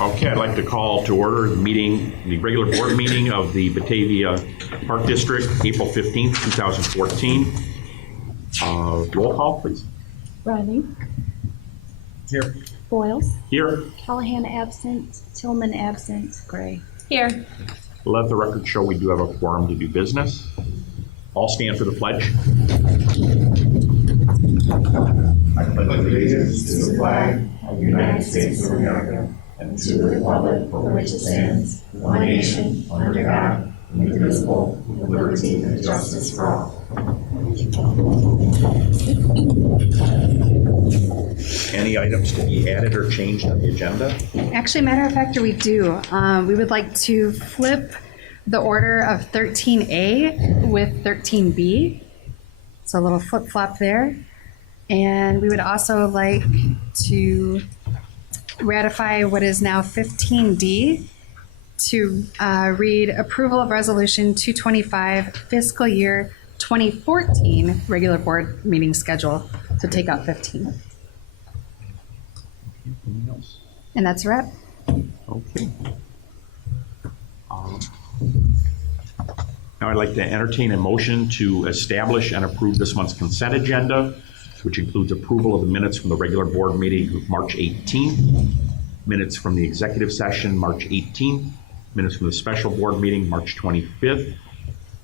Okay, I'd like to call to order the meeting, the regular board meeting of the Batavia Park District, April 15th, 2014. Roll call, please. Riley. Here. Boyles. Here. Callahan absent. Tillman absent. Gray. Here. Let the record show we do have a quorum to do business. All stand for the pledge. I pledge allegiance to the flag of the United States of America and to the republic for which it stands, one nation, under God, indivisible, with liberty and justice for all. Any items to be added or changed on the agenda? Actually, matter of fact, we do. We would like to flip the order of 13A with 13B. So a little flip-flop there. And we would also like to ratify what is now 15D to read approval of resolution 225 fiscal year 2014 regular board meeting schedule to take out 15. Anything else? And that's a wrap. Okay. Now I'd like to entertain a motion to establish and approve this month's consent agenda, which includes approval of the minutes from the regular board meeting of March 18th, minutes from the executive session March 18th, minutes from the special board meeting March 25th,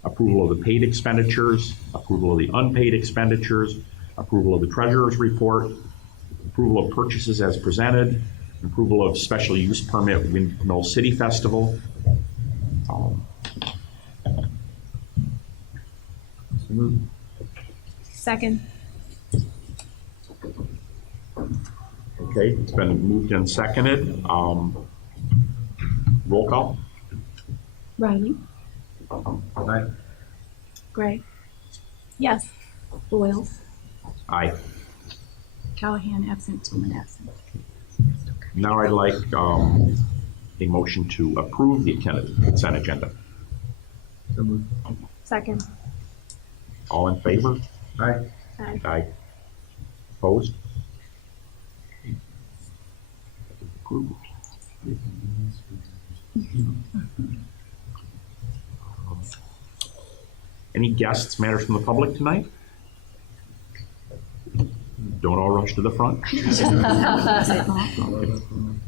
approval of the paid expenditures, approval of the unpaid expenditures, approval of the treasurer's report, approval of purchases as presented, approval of special use permit Windmill City Festival. Second. Okay, it's been moved and seconded. Roll call. Riley. Aye. Gray. Yes. Boyles. Aye. Callahan absent. Tillman absent. Now I'd like a motion to approve the consent agenda. Second. All in favor? Aye. Aye. Aye. Opposed? Approved. Any guests, matters from the public tonight? Don't all rush to the front.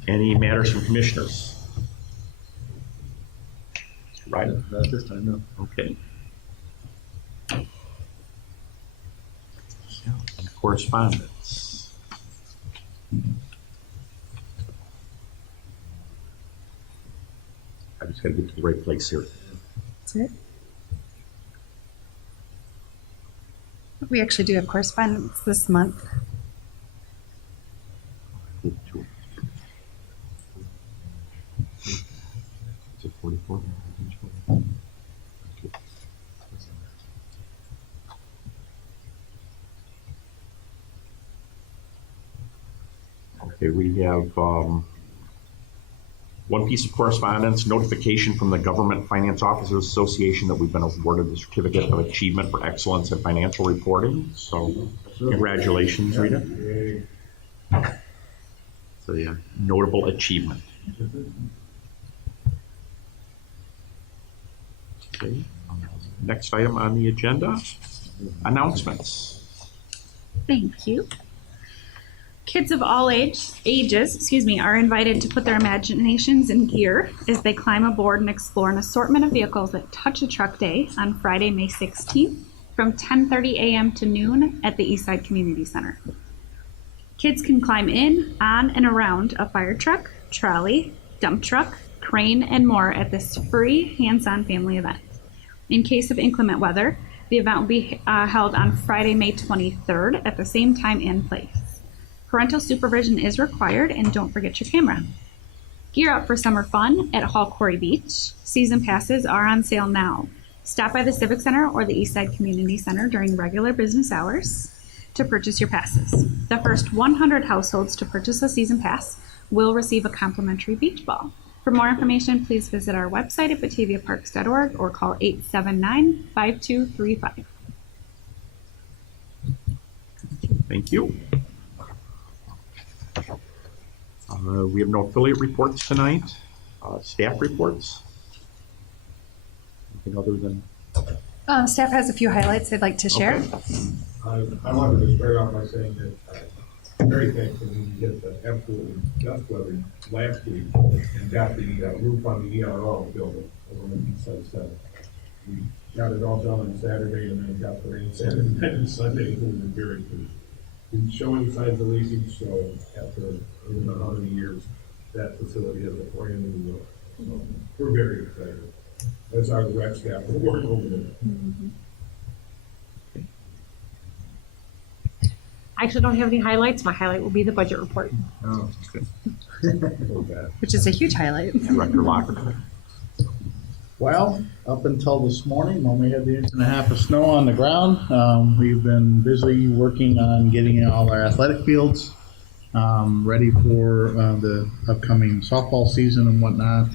Any matters from commissioners? Right? Not this time, no. Okay. Correspondence. I just got to get to the right place here. That's it. We actually do have correspondence this month. Is it 44? Okay, we have one piece of correspondence, notification from the Government Finance Officers Association that we've been awarded the Certificate of Achievement for Excellence in Financial Reporting. So congratulations, Rita. So yeah, notable achievement. Okay, next item on the agenda, announcements. Thank you. Kids of all ages, are invited to put their imaginations in gear as they climb aboard and explore an assortment of vehicles at Touch a Truck Day on Friday, May 16th from 10:30 a.m. to noon at the Eastside Community Center. Kids can climb in, on, and around a fire truck, trolley, dump truck, crane, and more at this free hands-on family event. In case of inclement weather, the event will be held on Friday, May 23rd at the same time and place. Parental supervision is required, and don't forget your camera. Gear up for summer fun at Hall Quarry Beach. Season passes are on sale now. Stop by the Civic Center or the Eastside Community Center during regular business hours to purchase your passes. The first 100 households to purchase a season pass will receive a complimentary beach ball. For more information, please visit our website at bataviaparks.org or call 879-5235. Thank you. We have no affiliate reports tonight. Staff reports? Anything other than? Staff has a few highlights they'd like to share. Okay. I wanted to start off by saying that I'm very thankful we get the absolutely dust weather last week and got the roof on the ERO building over on the east side seven. We got it all done on Saturday and then got the rain Saturday night and Sunday, and we were very good. Been showing signs of leakage, so after I don't know how many years, that facility has a brand new roof. So we're very excited. That's our rec staff that work over there. I actually don't have any highlights. My highlight will be the budget report. Oh, good. Which is a huge highlight. Director Locker. Well, up until this morning, when we had the 1.5 inches of snow on the ground, we've been busy working on getting all our athletic fields ready for the upcoming softball season and whatnot.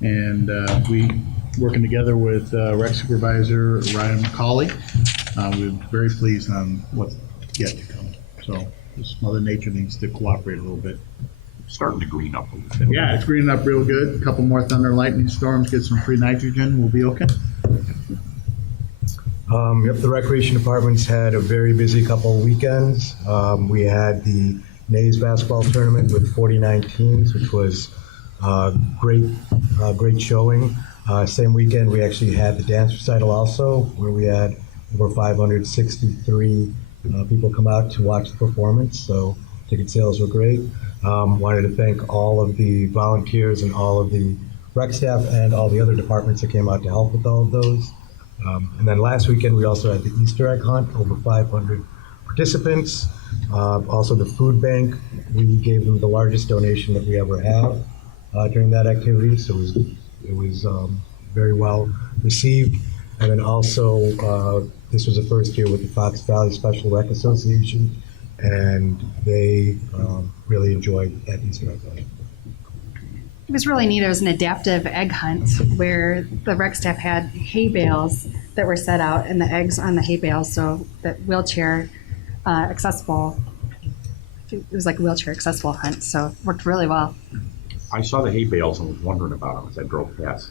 And we, working together with Rec Supervisor Ryan McCauley, we're very pleased on what's yet to come. So just Mother Nature needs to cooperate a little bit. Starting to green up a little bit. Yeah, it's greening up real good. A couple more thunder and lightning storms, get some free nitrogen, we'll be okay. Yep, the recreation department's had a very busy couple of weekends. We had the Nays basketball tournament with 49 teams, which was great showing. Same weekend, we actually had the dance recital also, where we had over 563 people come out to watch the performance. So ticket sales were great. Wanted to thank all of the volunteers and all of the rec staff and all the other departments that came out to help with all of those. And then last weekend, we also had the Easter egg hunt, over 500 participants. Also the food bank, we gave them the largest donation that we ever have during that activity. So it was very well received. And then also, this was the first year with the Fox Valley Special Rec Association, and they really enjoyed that Easter egg hunt. It was really neat. It was an adaptive egg hunt where the rec staff had hay bales that were set out and the eggs on the hay bales, so that wheelchair accessible. It was like a wheelchair accessible hunt, so it worked really well. I saw the hay bales and was wondering about them as I drove past.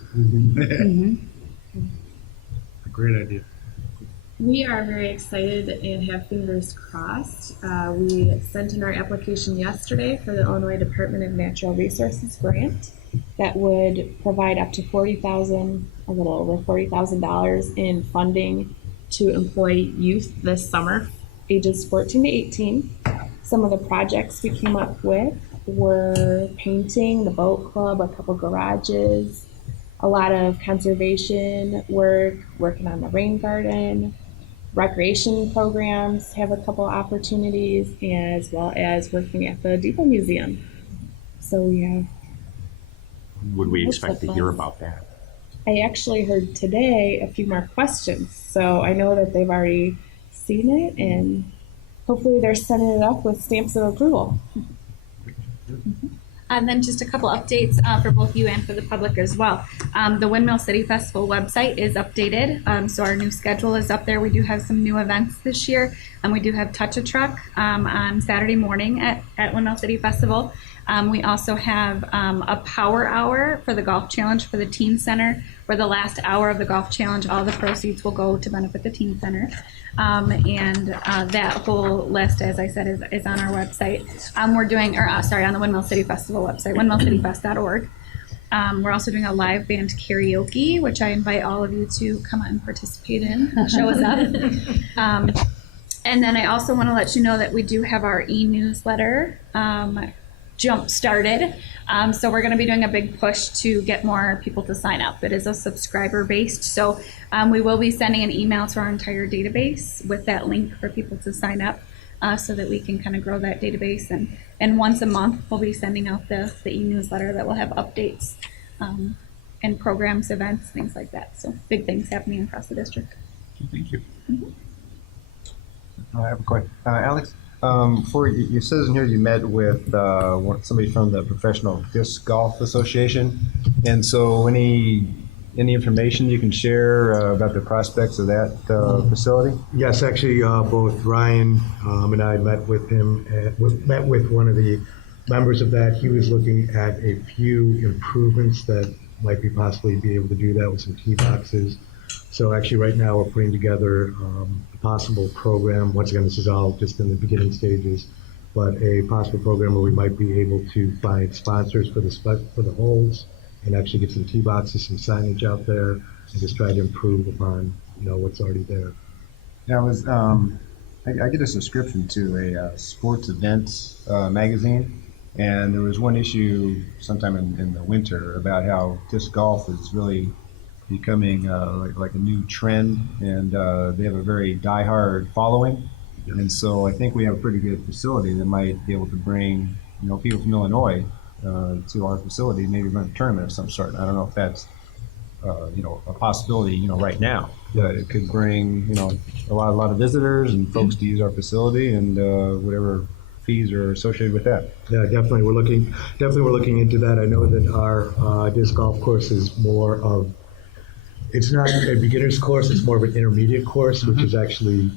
A great idea. We are very excited and have fingers crossed. We sent in our application yesterday for the Illinois Department of Natural Resources grant that would provide up to $40,000, a little over $40,000 in funding to employ youth this summer, ages 14 to 18. Some of the projects we came up with were painting, the boat club, a couple garages, a lot of conservation work, working on the rain garden, recreation programs have a couple opportunities, as well as working at the Depot Museum. So we have. Would we expect to hear about that? I actually heard today a few more questions, so I know that they've already seen it, and hopefully they're sending it up with stamps of approval. And then just a couple updates for both you and for the public as well. The Windmill City Festival website is updated, so our new schedule is up there. We do have some new events this year, and we do have Touch a Truck on Saturday morning at Windmill City Festival. We also have a power hour for the golf challenge for the teen center. For the last hour of the golf challenge, all the proceeds will go to benefit the teen center. And that whole list, as I said, is on our website. We're doing, on the Windmill City Festival website, windmillcityfest.org. We're also doing a live band karaoke, which I invite all of you to come out and participate in. Show us up. And then I also want to let you know that we do have our e-newsletter jump started. So we're going to be doing a big push to get more people to sign up. It is a subscriber based. So we will be sending an email to our entire database with that link for people to sign up so that we can kind of grow that database. And once a month, we'll be sending out the e-newsletter that will have updates and programs, events, things like that. So big things happening across the district. Thank you. I have a question. Alex, for you says in here you met with somebody from the Professional Disc Golf Association, and so any information you can share about the prospects of that facility? Yes, actually, both Ryan and I met with him, met with one of the members of that. He was looking at a few improvements that might be possibly be able to do that with some tee boxes. So actually right now we're putting together a possible program. Once again, this is all just in the beginning stages, but a possible program where we might be able to find sponsors for the holes and actually get some tee boxes, some signage out there, and just try to improve upon, what's already there. Yeah, I get a subscription to a sports events magazine, and there was one issue sometime in the winter about how disc golf is really becoming like a new trend, and they have a very diehard following. And so I think we have a pretty good facility that might be able to bring people from Illinois to our facility, maybe run a tournament of some sort. I don't know if that's a possibility right now. It could bring a lot of visitors and folks to use our facility, and whatever fees are associated with that. Yeah, definitely. We're looking into that. I know that our disc golf course is more of, it's not a beginner's course, it's more of an intermediate course, which is actually,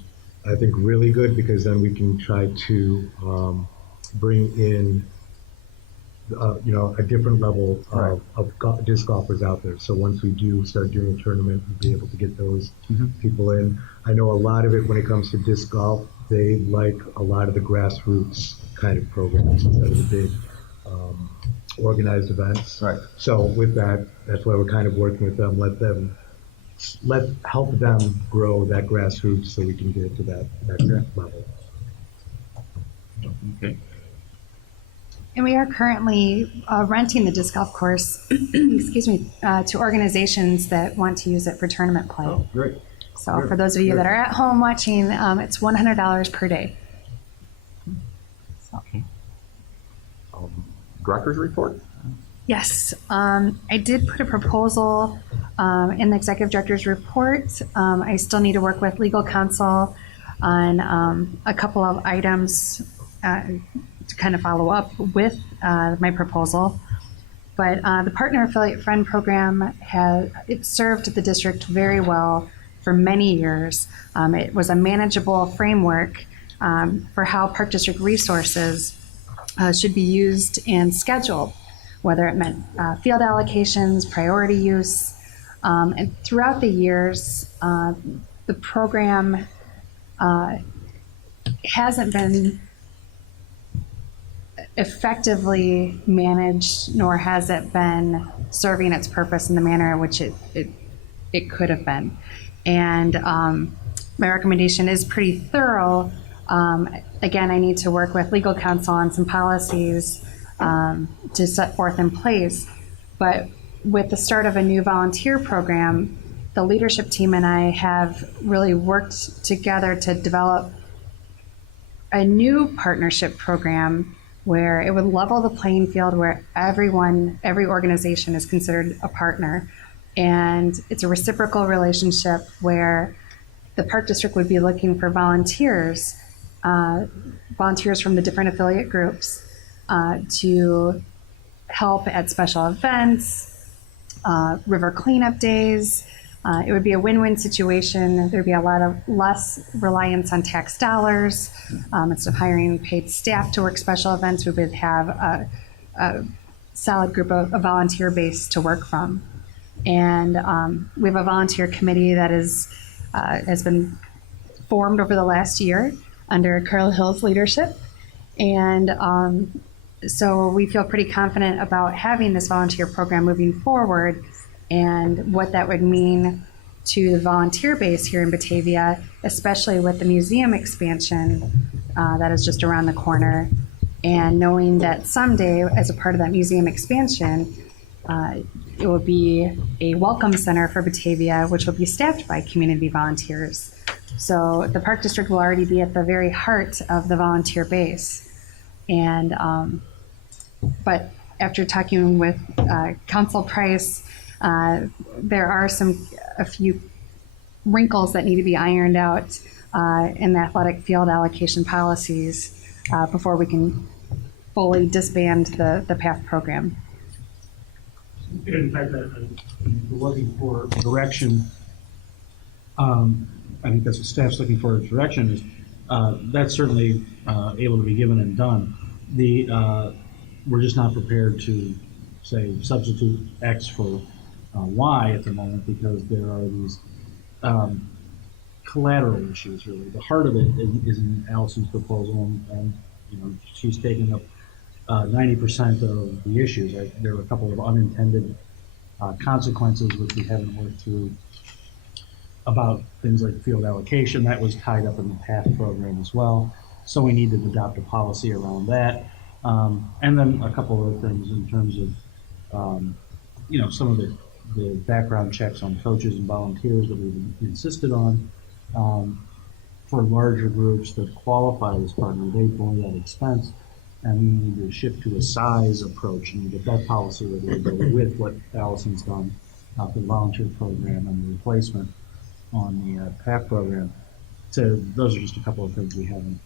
I think, really good, because then we can try to bring in a different level of disc golfers out there. So once we do start doing a tournament, we'll be able to get those people in. I know a lot of it when it comes to disc golf, they like a lot of the grassroots kind of programs instead of the big organized events. Right. So with that, that's why we're kind of working with them, help them grow that grassroots so we can get to that next level. Okay. And we are currently renting the disc golf course, excuse me, to organizations that want to use it for tournament play. Oh, great. So for those of you that are at home watching, it's $100 per day. So. Director's report? Yes, I did put a proposal in the executive director's report. I still need to work with legal counsel on a couple of items to kind of follow up with my proposal. But the Partner Affiliate Friend Program it served the district very well for many years. It was a manageable framework for how Park District resources should be used and scheduled, whether it meant field allocations, priority use. And throughout the years, the program hasn't been effectively managed, nor has it been serving its purpose in the manner in which it could have been. And my recommendation is pretty thorough. Again, I need to work with legal counsel on some policies to set forth in place. But with the start of a new volunteer program, the leadership team and I have really worked together to develop a new partnership program where it would level the playing field, where every organization is considered a partner. And it's a reciprocal relationship where the Park District would be looking for volunteers from the different affiliate groups to help at special events, river cleanup days. It would be a win-win situation. There'd be a lot of less reliance on tax dollars. Instead of hiring paid staff to work special events, we would have a solid group of a volunteer base to work from. And we have a volunteer committee that has been formed over the last year under Carl Hill's leadership. And so we feel pretty confident about having this volunteer program moving forward and what that would mean to the volunteer base here in Batavia, especially with the museum expansion that is just around the corner. And knowing that someday, as a part of that museum expansion, it will be a welcome center for Batavia, which will be staffed by community volunteers. So the Park District will already be at the very heart of the volunteer base. And but after talking with Council Price, there are a few wrinkles that need to be ironed out in the athletic field allocation policies before we can fully disband the PATH program. In fact, I'm looking for direction. I think that's what staff's looking for, direction. That's certainly able to be given and done. The we're just not prepared to, say, substitute X for Y at the moment because there are these collateral issues, really. The heart of it is in Allison's proposal, and you know, she's taking up 90% of the issues. There are a couple of unintended consequences which we haven't worked through about things like field allocation. That was tied up in the PATH program as well. So we need to adopt a policy around that. And then a couple other things in terms of, you know, some of the background checks on coaches and volunteers that we've insisted on. For larger groups that qualify as partner, they bore that expense. And we need to shift to a size approach and get that policy ready to go with what Allison's done for the volunteer program and the replacement on the PAC program. So those are just a couple of things we haven't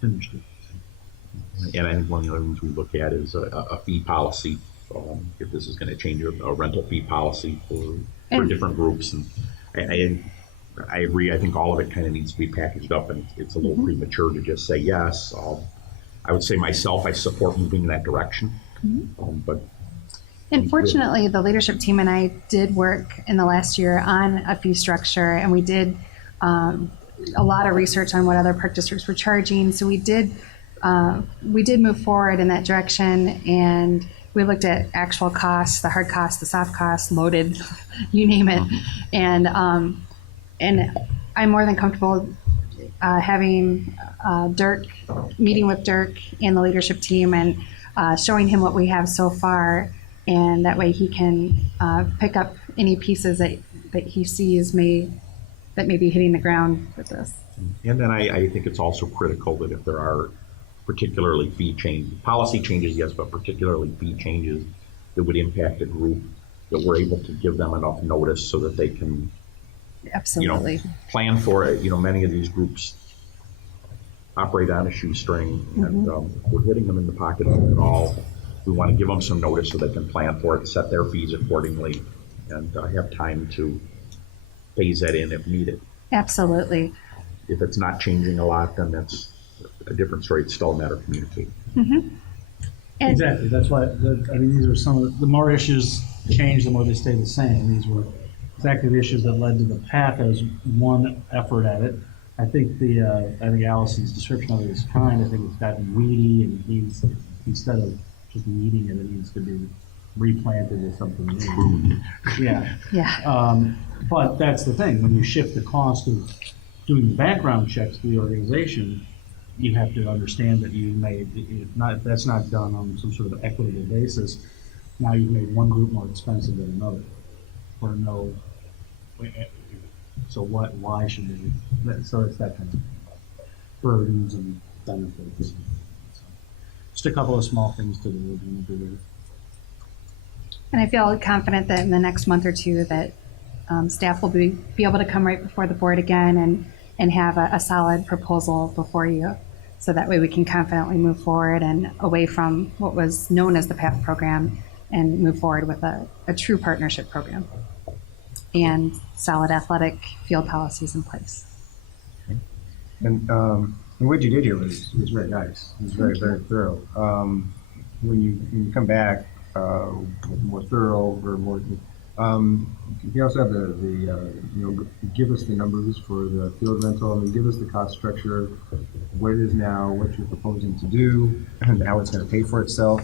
finished yet. And I think one of the other things we look at is a fee policy. If this is going to change a rental fee policy for different groups. And I agree. I think all of it kind of needs to be packaged up, and it's a little premature to just say yes. I would say myself, I support moving in that direction. But And fortunately, the leadership team and I did work in the last year on a fee structure, and we did a lot of research on what other park districts were charging. So we did move forward in that direction, and we looked at actual costs, the hard costs, the soft costs, loaded, you name it. And I'm more than comfortable having Dirk, meeting with Dirk and the leadership team and showing him what we have so far. And that way he can pick up any pieces that he sees that may be hitting the ground with this. And then I think it's also critical that if there are particularly policy changes, yes, but particularly fee changes that would impact a group, that we're able to give them enough notice so that they can, Absolutely. Plan for it. Many of these groups operate on a shoestring, and we're hitting them in the pocketbook at all. We want to give them some notice so they can plan for it, set their fees accordingly, and have time to phase that in if needed. Absolutely. If it's not changing a lot, then that's a different story. It's still a matter of communicating. Exactly. That's why, these are some of the more issues change, the more they stay the same. These were exactly the issues that led to the path as one effort at it. I think Allison's description of it is kind. I think it's gotten weedy and needs, instead of just weeding it, it needs to be replanted with something new. Yeah. Yeah. But that's the thing. When you shift the cost of doing the background checks to the organization, you have to understand that that's not done on some sort of equitable basis. Now you've made one group more expensive than another. So why should they? So it's that kind of burdens and benefits. So just a couple of small things to do. And I feel confident that in the next month or two that staff will be able to come right before the board again and have a solid proposal before you. So that way we can confidently move forward and away from what was known as the PATH program and move forward with a true partnership program and solid athletic field policies in place. And what you did here was very nice. It was very, very thorough. When you come back, more thorough, or more. You also have give us the numbers for the field rental. Give us the cost structure, what it is now, what you're proposing to do, and how it's going to pay for itself.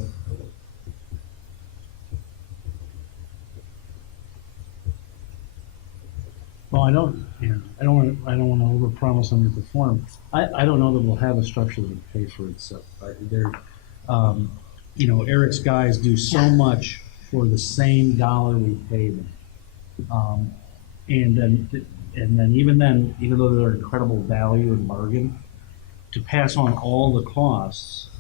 Well, I don't want to overpromise and underperform. I don't know that we'll have a structure that will pay for itself. Eric's guys do so much for the same dollar we pay them, and then even though they're incredible value and bargain, to pass on all the costs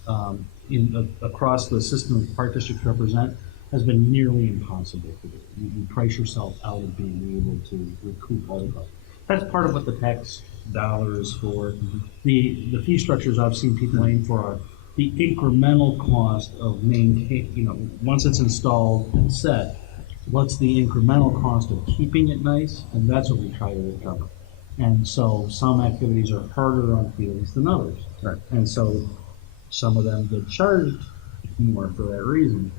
across the system the park districts represent has been nearly impossible to do. You price yourself out of being able to recoup all the costs. That's part of what the tax dollar is for. The fee structures I've seen people aim for are the incremental cost of maintain. Once it's installed and set, what's the incremental cost of keeping it nice? And that's what we try to recover. And so some activities are harder on fields than others. Right. And so some of them get charged more for that reason.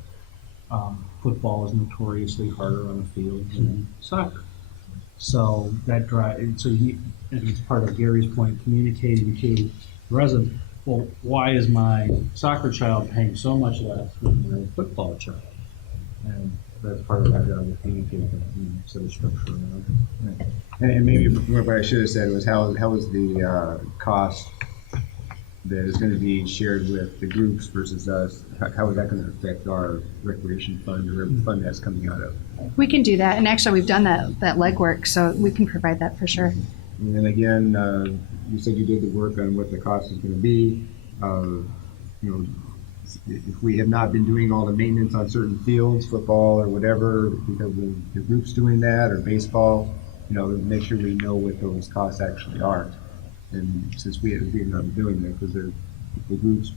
Football is notoriously harder on the field than soccer. So that and it's part of Gary's point, communicating to the resident, well, why is my soccer child paying so much less than my football child? And that's part of our job to communicate that, set a structure around it. And maybe what I should have said was how is the cost that is going to be shared with the groups versus us? How is that going to affect our recreation fund or whatever fund that's coming out of? We can do that, and actually we've done that legwork, so we can provide that for sure. And then again, you said you did the work on what the cost is going to be. If we have not been doing all the maintenance on certain fields, football or whatever, because of the groups doing that, or baseball, make sure we know what those costs actually are. And since we have not been doing that, because the groups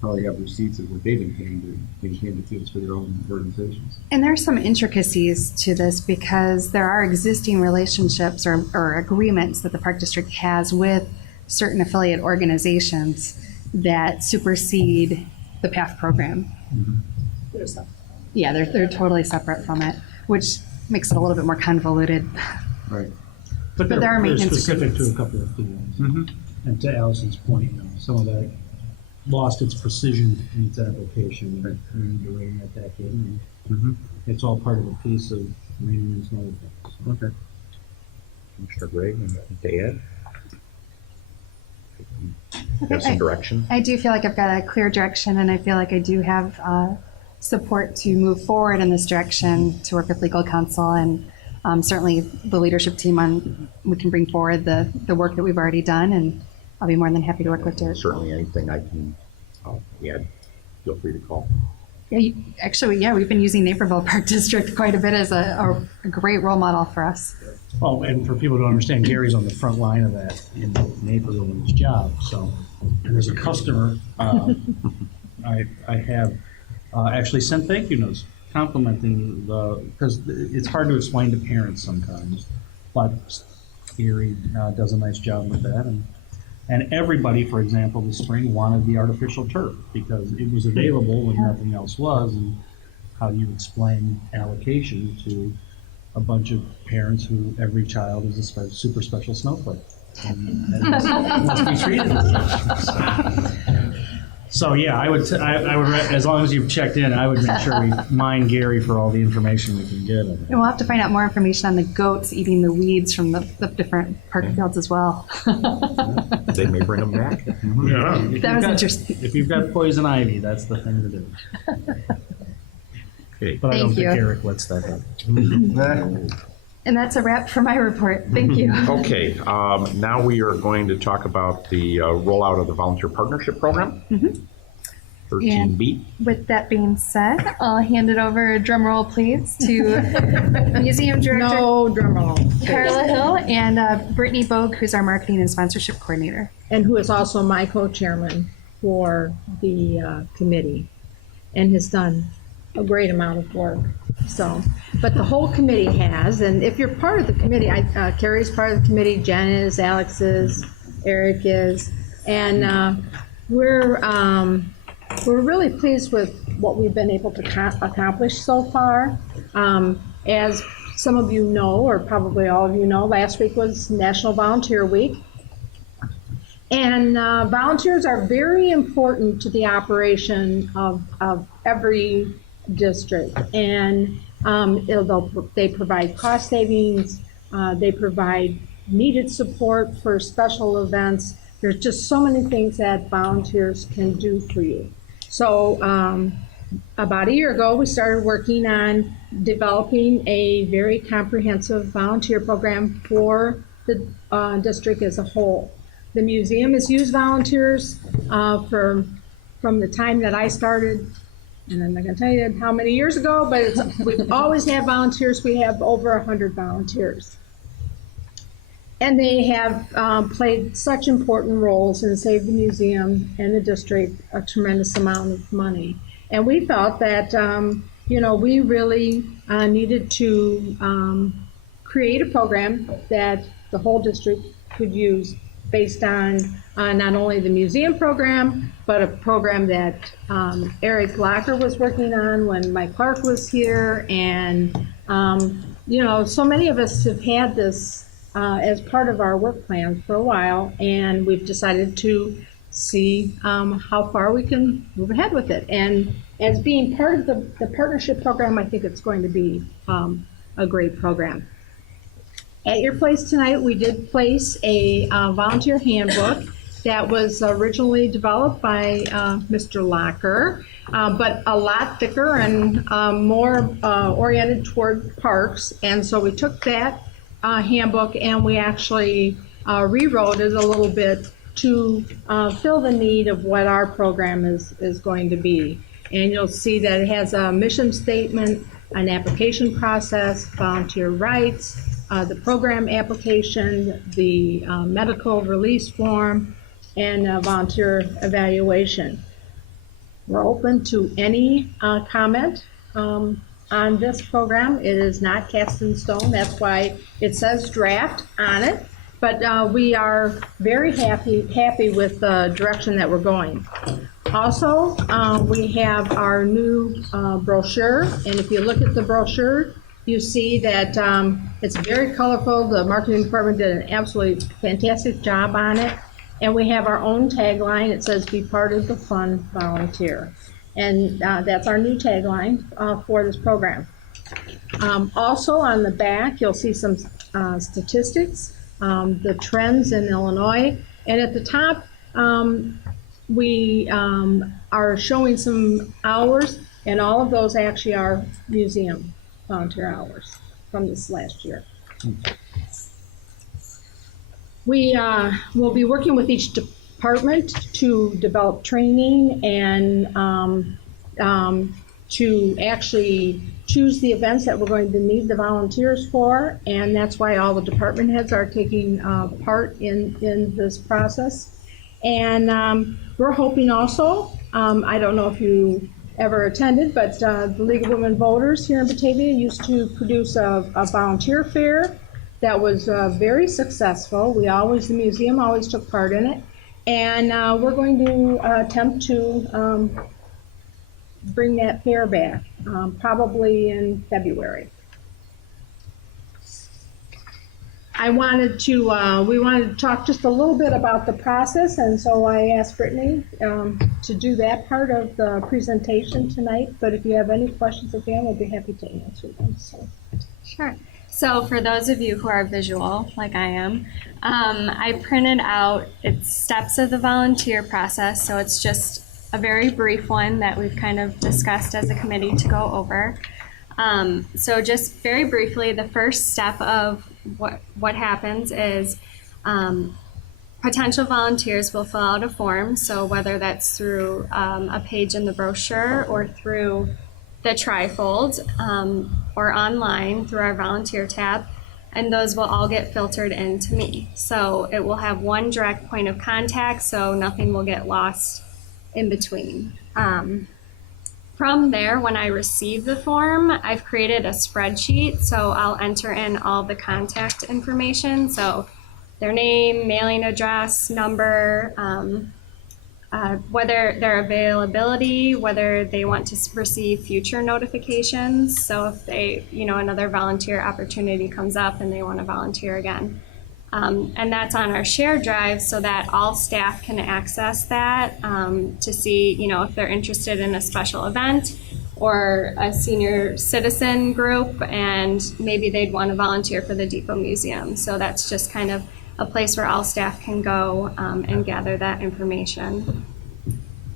probably have receipts of what they've been paying to maintain the fields for their own organizations. And there's some intricacies to this because there are existing relationships or agreements that the Park District has with certain affiliate organizations that supersede the PAF program. Mm-hmm. Yeah, they're totally separate from it, which makes it a little bit more convoluted. Right. But there are they're maintenance specific to agreements. a couple of fields. Mm-hmm. And to Allison's point, some of that lost its precision in its application. Right. And the rating at that game. Mm-hmm. It's all part of a piece of maintenance and other things. Okay. Commissioner Gray, anything to add? Okay, Have some direction? I do feel like I've got a clear direction, and I feel like I do have support to move forward in this direction to work with legal counsel, and certainly the leadership team we can bring forward the work that we've already done, and I'll be more than happy to work with Derek. Certainly anything I can add, feel free to call. Yeah, we've been using Naperville Park District quite a bit as a great role model for us. Oh, and for people to understand, Gary's on the front line of that in Naperville in his job. So, and as a customer, I have actually sent thank you notes complimenting because it's hard to explain to parents sometimes, but Gary does a nice job with that. And everybody, for example, this spring wanted the artificial turf because it was available when nothing else was. And how do you explain allocation to a bunch of parents who every child is a super special snowflake and must be treated as such? So yeah, I would as long as you've checked in, I would make sure we mine Gary for all the information we can get. And we'll have to find out more information on the goats eating the weeds from the different park fields as well. They may bring them back. Yeah. That was interesting. If you've got poison ivy, that's the thing to do. Okay. But I don't Thank think you. Eric lets that happen. And that's a wrap for my report. Thank you. Okay, now we are going to talk about the rollout of the volunteer partnership program. 13B. With that being said, I'll hand it over, drum roll please, to Museum Director No drum roll. Carla Hill and Brittany Bogue, who's our Marketing and Sponsorship Coordinator. And who is also my co-chairman for the committee and has done a great amount of work. So, but the whole committee has, and if you're part of the committee, Carrie's part of the committee, Jen is, Alex is, Eric is, and we're really pleased with what we've been able to accomplish so far. As some of you know, or probably all of you know, last week was National Volunteer Week. And volunteers are very important to the operation of every district. And they provide cost savings, they provide needed support for special events. There's just so many things that volunteers can do for you. So about a year ago, we started working on developing a very comprehensive volunteer program for the district as a whole. The museum has used volunteers from the time that I started, and I'm not going to tell you how many years ago, but we've always had volunteers. We have over 100 volunteers. And they have played such important roles and saved the museum and the district a tremendous amount of money. And we felt that, we really needed to create a program that the whole district could use based on not only the museum program, but a program that Eric Locker was working on when Mike Clark was here. And, so many of us have had this as part of our work plan for a while, and we've decided to see how far we can move ahead with it. And as being part of the partnership program, I think it's going to be a great program. At your place tonight, we did place a volunteer handbook that was originally developed by Mr. Locker, but a lot thicker and more oriented toward parks. And so we took that handbook and we actually rewrote it a little bit to fill the need of what our program is going to be. And you'll see that it has a mission statement, an application process, volunteer rights, the program application, the medical release form, and volunteer evaluation. We're open to any comment on this program. It is not cast in stone. That's why it says draft on it. But we are very happy with the direction that we're going. Also, we have our new brochure, and if you look at the brochure, you see that it's very colorful. The marketing department did an absolutely fantastic job on it. And we have our own tagline. It says, "Be part of the fun, volunteer." And that's our new tagline for this program. Also on the back, you'll see some statistics, the trends in Illinois. And at the top, we are showing some hours, and all of those actually are museum volunteer hours from this last year. We will be working with each department to develop training and to actually choose the events that we're going to need the volunteers for, and that's why all the department heads are taking part in this process. And we're hoping also, I don't know if you ever attended, but the League of Women Voters here in Batavia used to produce a volunteer fair that was very successful. The museum always took part in it. And we're going to attempt to bring that fair back, probably in February. We wanted to talk just a little bit about the process, and so I asked Brittany to do that part of the presentation tonight. But if you have any questions again, I'd be happy to answer them. So. Sure. So for those of you who are visual, like I am, I printed out its steps of the volunteer process. So it's just a very brief one that we've kind of discussed as a committee to go over. So just very briefly, the first step of what happens is potential volunteers will fill out a form. So whether that's through a page in the brochure or through the trifold or online through our volunteer tab, and those will all get filtered into me. So it will have one direct point of contact, so nothing will get lost in between. From there, when I receive the form, I've created a spreadsheet, so I'll enter in all the contact information, so their name, mailing address, number, whether their availability, whether they want to receive future notifications. So if they, another volunteer opportunity comes up and they want to volunteer again. And that's on our shared drive so that all staff can access that to see, if they're interested in a special event or a senior citizen group, and maybe they'd want to volunteer for the Depot Museum. So that's just kind of a place where all staff can go and gather that information.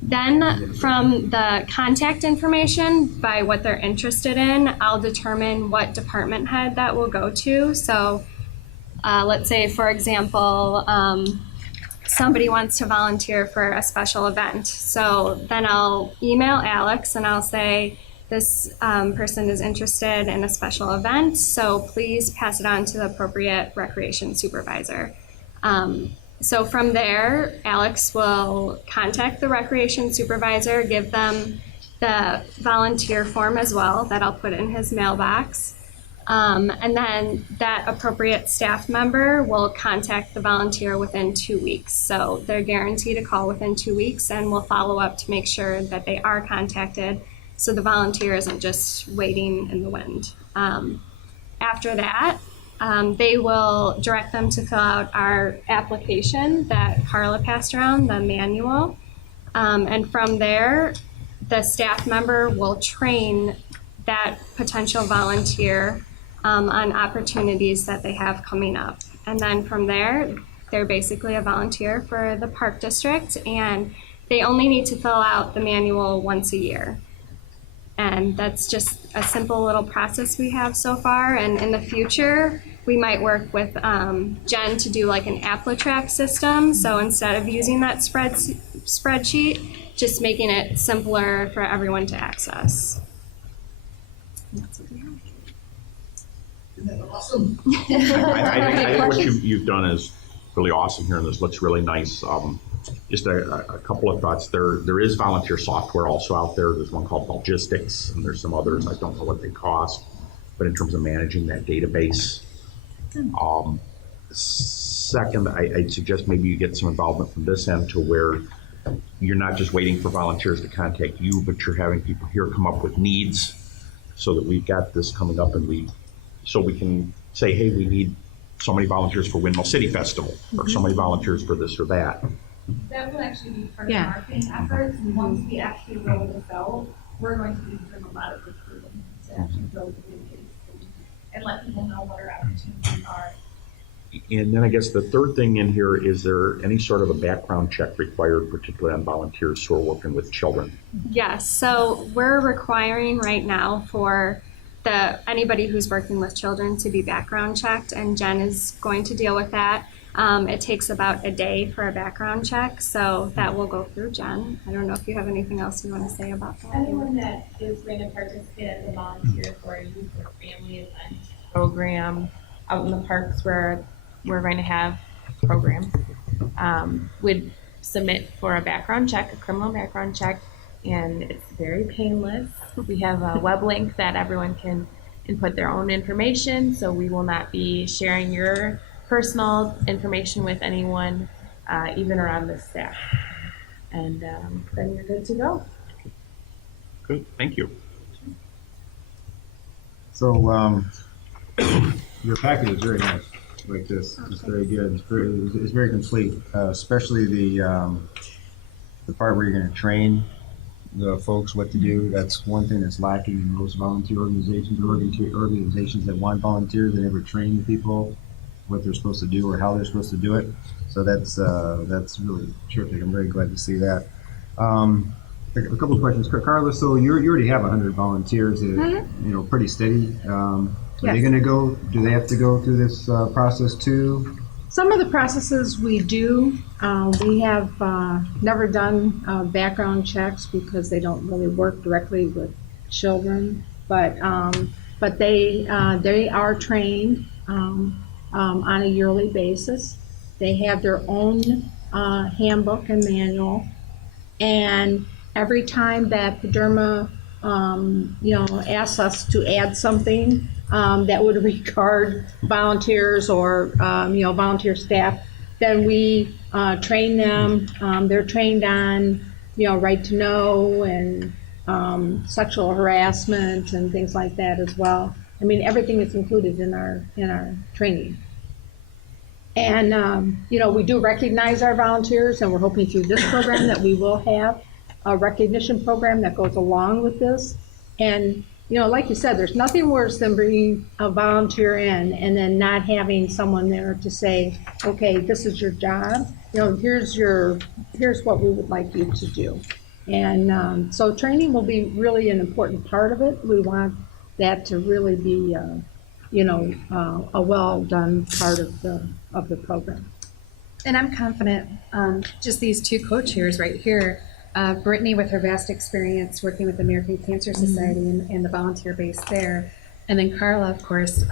Then from the contact information, by what they're interested in, I'll determine what department head that will go to. So let's say, for example, somebody wants to volunteer for a special event. So then I'll email Alex and I'll say, this person is interested in a special event, so please pass it on to the appropriate recreation supervisor. So from there, Alex will contact the recreation supervisor, give them the volunteer form as well that I'll put in his mailbox. And then that appropriate staff member will contact the volunteer within 2 weeks. So they're guaranteed a call within 2 weeks, and we'll follow up to make sure that they are contacted so the volunteer isn't just waiting in the wind. After that, they will direct them to fill out our application that Carla passed around, the manual. And from there, the staff member will train that potential volunteer on opportunities that they have coming up. And then from there, they're basically a volunteer for the park district, and they only need to fill out the manual once a year. And that's just a simple little process we have so far. And in the future, we might work with Jen to do like an AppleTrack system. So instead of using that spreadsheet, just making it simpler for everyone to access. And that's what we have. Isn't that awesome? I think what you've done is really awesome here, and this looks really nice. Just a couple of thoughts. There is volunteer software also out there. There's one called Logistics, and there's some others. I don't know what they cost, but in terms of managing that database. Second, I'd suggest maybe you get some involvement from this end to where you're not just waiting for volunteers to contact you, but you're having people here come up with needs so that we've got this coming up, and so we can say, hey, we need so many volunteers for Windmill City Festival, or so many volunteers for this or that. That will actually be part of our marketing efforts. And once we actually roll this out, we're going to be doing a lot of recruiting to actually build the database and let people know what our opportunities are. And then I guess the third thing in here, is there any sort of a background check required, particularly on volunteers who are working with children? Yes, so we're requiring right now for anybody who's working with children to be background checked, and Jen is going to deal with that. It takes about a day for a background check, so that will go through Jen. I don't know if you have anything else you want to say about that. Anyone that is going to participate as a volunteer for a youth or family event program out in the parks where we're going to have programs would submit for a background check, a criminal background check, and it's very painless. We have a web link that everyone can input their own information, so we will not be sharing your personal information with anyone, even around the staff. And then you're good to go. Good, thank you. So your package is very nice, like this. It's very good. It's very complete, especially the part where you're going to train the folks what to do. That's one thing that's lacking in most volunteer organizations. Organizations that want volunteers, they never train people what they're supposed to do or how they're supposed to do it. So that's really terrific. I'm very glad to see that. A couple of questions, Carla. So you already have 100 volunteers. Pretty steady. Are they going to go? Do they have to go through this process too? Some of the processes we do. We have never done background checks because they don't really work directly with children. But they are trained on a yearly basis. They have their own handbook and manual, and every time that Paderma asks us to add something that would regard volunteers or volunteer staff, then we train them. They're trained on right to know and sexual harassment and things like that as well. I mean, everything is included in our training. And we do recognize our volunteers, and we're hoping through this program that we will have a recognition program that goes along with this. And like you said, there's nothing worse than bringing a volunteer in and then not having someone there to say, okay, this is your job. Here's what we would like you to do. And so training will be really an important part of it. We want that to really be, a well done part of the program. And I'm confident, just these two co-chairs right here, Brittany with her vast experience working with the American Cancer Society and the volunteer base there, and then Carla, of course,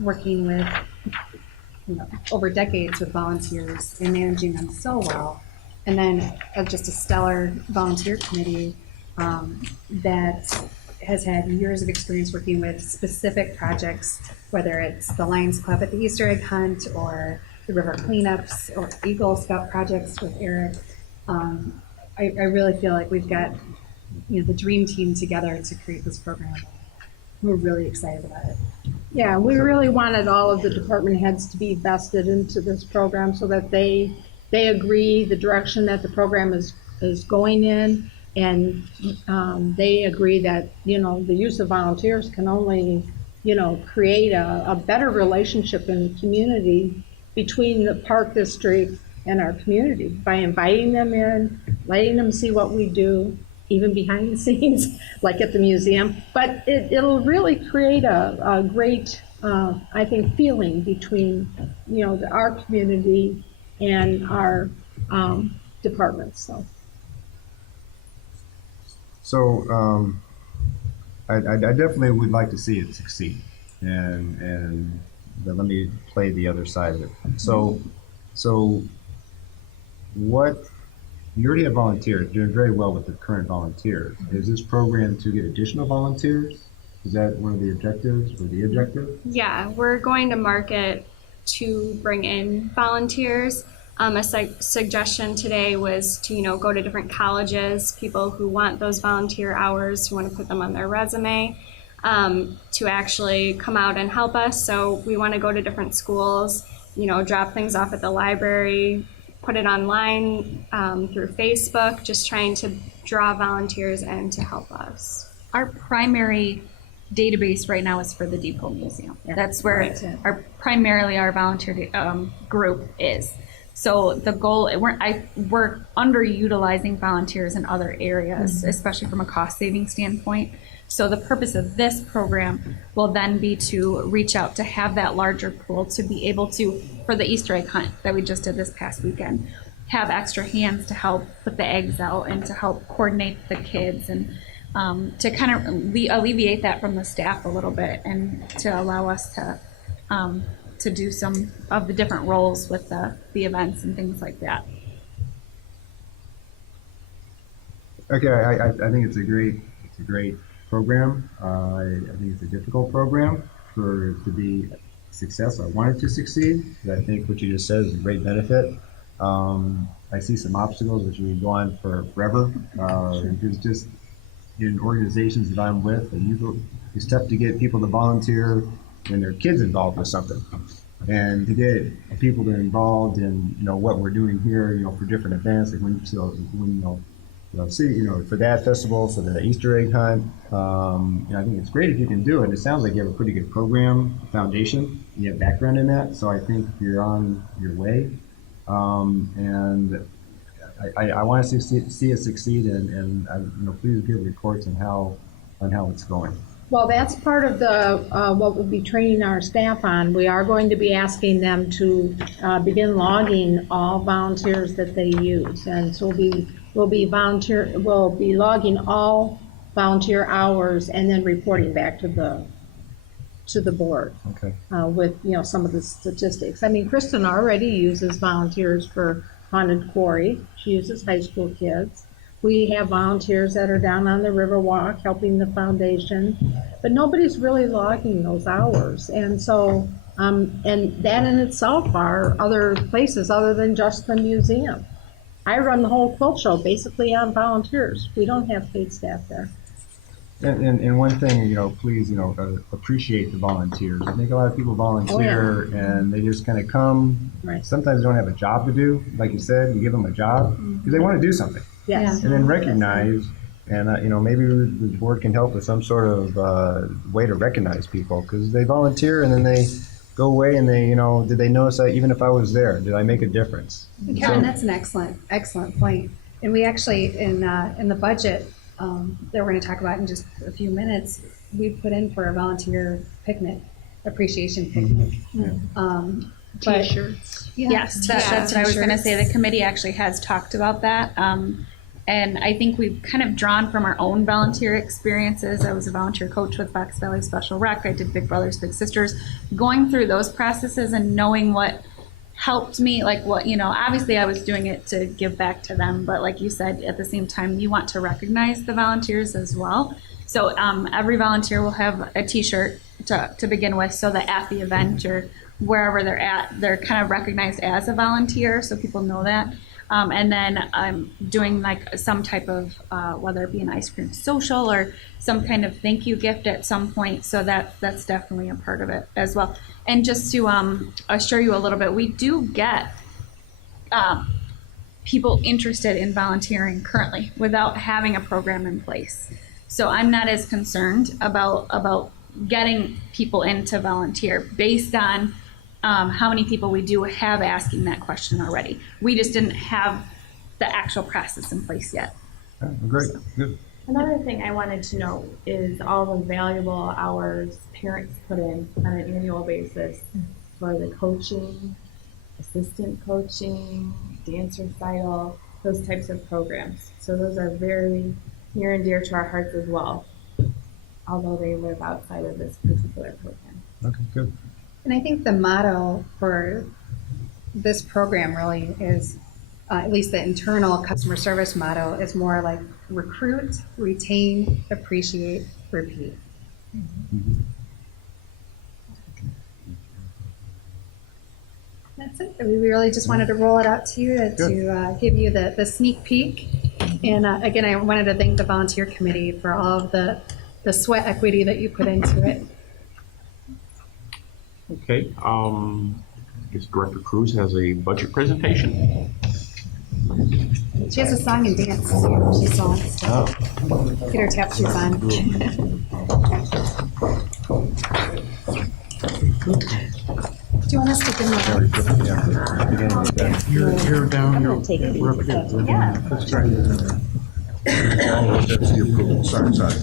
working with over decades with volunteers and managing them so well, and then just a stellar volunteer committee that has had years of experience working with specific projects, whether it's the Lions Club at the Easter egg hunt or the river cleanups or Eagle Scout projects with Eric. I really feel like we've got, the dream team together to create this program. We're really excited about it. Yeah, we really wanted all of the department heads to be vested into this program so that they agree the direction that the program is going in, and they agree that, the use of volunteers can only, create a better relationship in the community between the park district and our community by inviting them in, letting them see what we do, even behind the scenes, like at the museum. But it'll really create a great, I think, feeling between, our community and our departments. So I definitely would like to see it succeed, but let me play the other side of it. So what? You already have volunteers doing very well with the current volunteers. Is this program to get additional volunteers? Is that one of the objectives or the objective? Yeah, we're going to market to bring in volunteers. A suggestion today was to, go to different colleges, people who want those volunteer hours, who want to put them on their resume, to actually come out and help us. So we want to go to different schools, drop things off at the library, put it online through Facebook, just trying to draw volunteers in to help us. Our primary database right now is for the Depot Museum. Yeah, that's where primarily our volunteer group is. So the goal, we're underutilizing volunteers in other areas, especially from a cost saving standpoint. So the purpose of this program will then be to reach out to have that larger pool to be able to, for the Easter egg hunt that we just did this past weekend, have extra hands to help put the eggs out and to help coordinate the kids and to kind of alleviate that from the staff a little bit and to allow us to do some of the different roles with the events and things like that. Okay, I think it's a great program. I think it's a difficult program for it to be a success. I want it to succeed. I think what you just said is a great benefit. I see some obstacles which will go on for forever. There's just in organizations that I'm with, it's tough to get people to volunteer when their kids involved with something, and to get people that are involved in what we're doing here, for different events, like for that festival, for the Easter egg hunt. I think it's great if you can do it. It sounds like you have a pretty good program foundation. You have background in that, so I think you're on your way. And I want to see it succeed, and please give reports on how it's going. Well, that's part of the what we'll be training our staff on. We are going to be asking them to begin logging all volunteers that they use, and so we'll be logging all volunteer hours and then reporting back to the board. Okay. With some of the statistics. I mean, Kristen already uses volunteers for Haunted Quarry. She uses high school kids. We have volunteers that are down on the Riverwalk helping the foundation, but nobody's really logging those hours. And so, and that in itself are other places other than just the museum. I run the whole quilt show basically on volunteers. We don't have paid staff there. And one thing, please, appreciate the volunteers. I think a lot of people volunteer and they just kind of come. Right. Sometimes they don't have a job to do. Like you said, you give them a job because they want to do something. Yes. And then recognize, and maybe the board can help with some sort of way to recognize people because they volunteer and then they go away and they, did they notice that even if I was there, did I make a difference? Karen, that's an excellent point. And we actually, in the budget that we're going to talk about in just a few minutes, we put in for a volunteer picnic, appreciation picnic. T-shirts. Yeah. Yes, that's what I was going to say. The committee actually has talked about that. And I think we've kind of drawn from our own volunteer experiences. I was a volunteer coach with Fox Valley Special Rec. I did Big Brothers Big Sisters. Going through those processes and knowing what helped me, like what, obviously I was doing it to give back to them. But like you said, at the same time, you want to recognize the volunteers as well. So every volunteer will have a T-shirt to begin with, so that at the event or wherever they're at, they're kind of recognized as a volunteer, so people know that. And then I'm doing like some type of, whether it be an ice cream social or some kind of thank you gift at some point. So that's definitely a part of it as well. And just to assure you a little bit, we do get people interested in volunteering currently without having a program in place. So I'm not as concerned about getting people in to volunteer based on how many people we do have asking that question already. We just didn't have the actual process in place yet. Great, good. Another thing I wanted to know is all the valuable hours parents put in on an annual basis for the coaching, assistant coaching, dance recital, those types of programs. So those are very near and dear to our hearts as well, although they live outside of this particular program. Okay, good. And I think the motto for this program really is, at least the internal customer service motto is more like recruit, retain, appreciate, repeat. That's it. We really just wanted to roll it out to you to give you the sneak peek. And again, I wanted to thank the volunteer committee for all of the sweat equity that you put into it. Okay, I guess Director Cruz has a budget presentation. She has a song and dance too. She songs. So get her tap shoes on. Do you want us to give them You're down, we're up here. Yeah. That's right. Oh, that's the approval, sorry.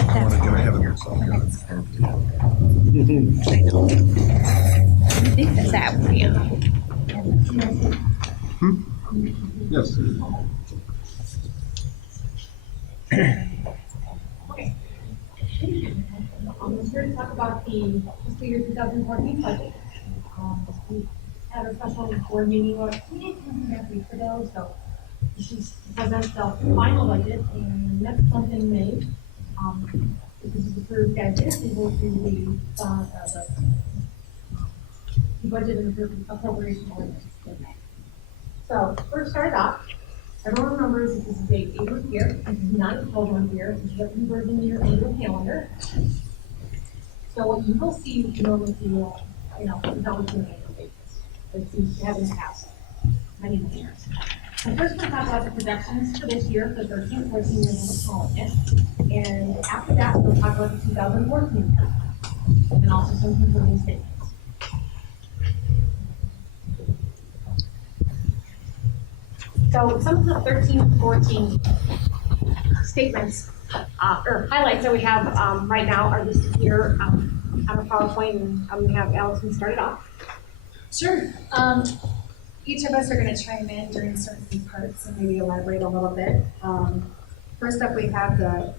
I want to get ahead of yourself. I think that's that way. Yes. I'm here to talk about the fiscal year 2014 budget. We had a special board meeting last weeks ago, so this is to present the final budget, and next month in May, if this is approved as is, we will do the budget and appropriation ordinance in May. So first start off, everyone remembers that this is a leap year. This is not a program year. This is a conversion year into a calendar. So what you will see, is always an annual basis. It's used to have in the past, many years. And first we'll talk about the projections for this year, for 13, 14 years we'll call it. And after that, we'll talk about the 2014 year. And also some concluding statements. So some of the 13, 14 statements or highlights that we have right now are listed here on a PowerPoint, and I'm going to have Allison start it off. Sure. Each of us are going to chime in during certain parts and maybe elaborate a little bit. First up, we have the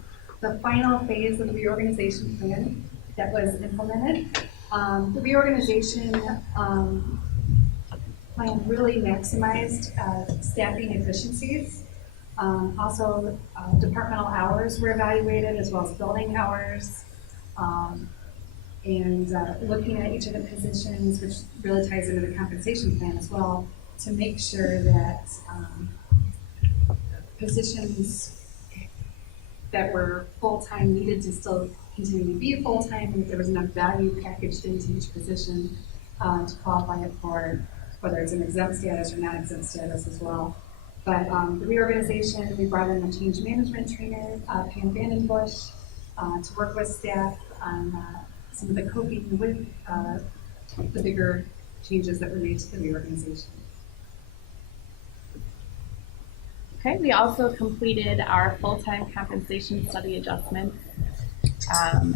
final phase of the reorganization plan that was implemented. The reorganization plan really maximized staffing efficiencies. Also, departmental hours were evaluated as well as building hours. And looking at each of the positions, which really ties into the compensation plan as well, to make sure that positions that were full-time needed to still continue to be full-time, and if there was enough value packaged into each position to qualify it for whether it's an exempt status or not exempt status as well. But the reorganization, we brought in a change management trainer, Pam Vandenbush, to work with staff on some of the coping with the bigger changes that were made to the reorganization. Okay, we also completed our full-time compensation study adjustment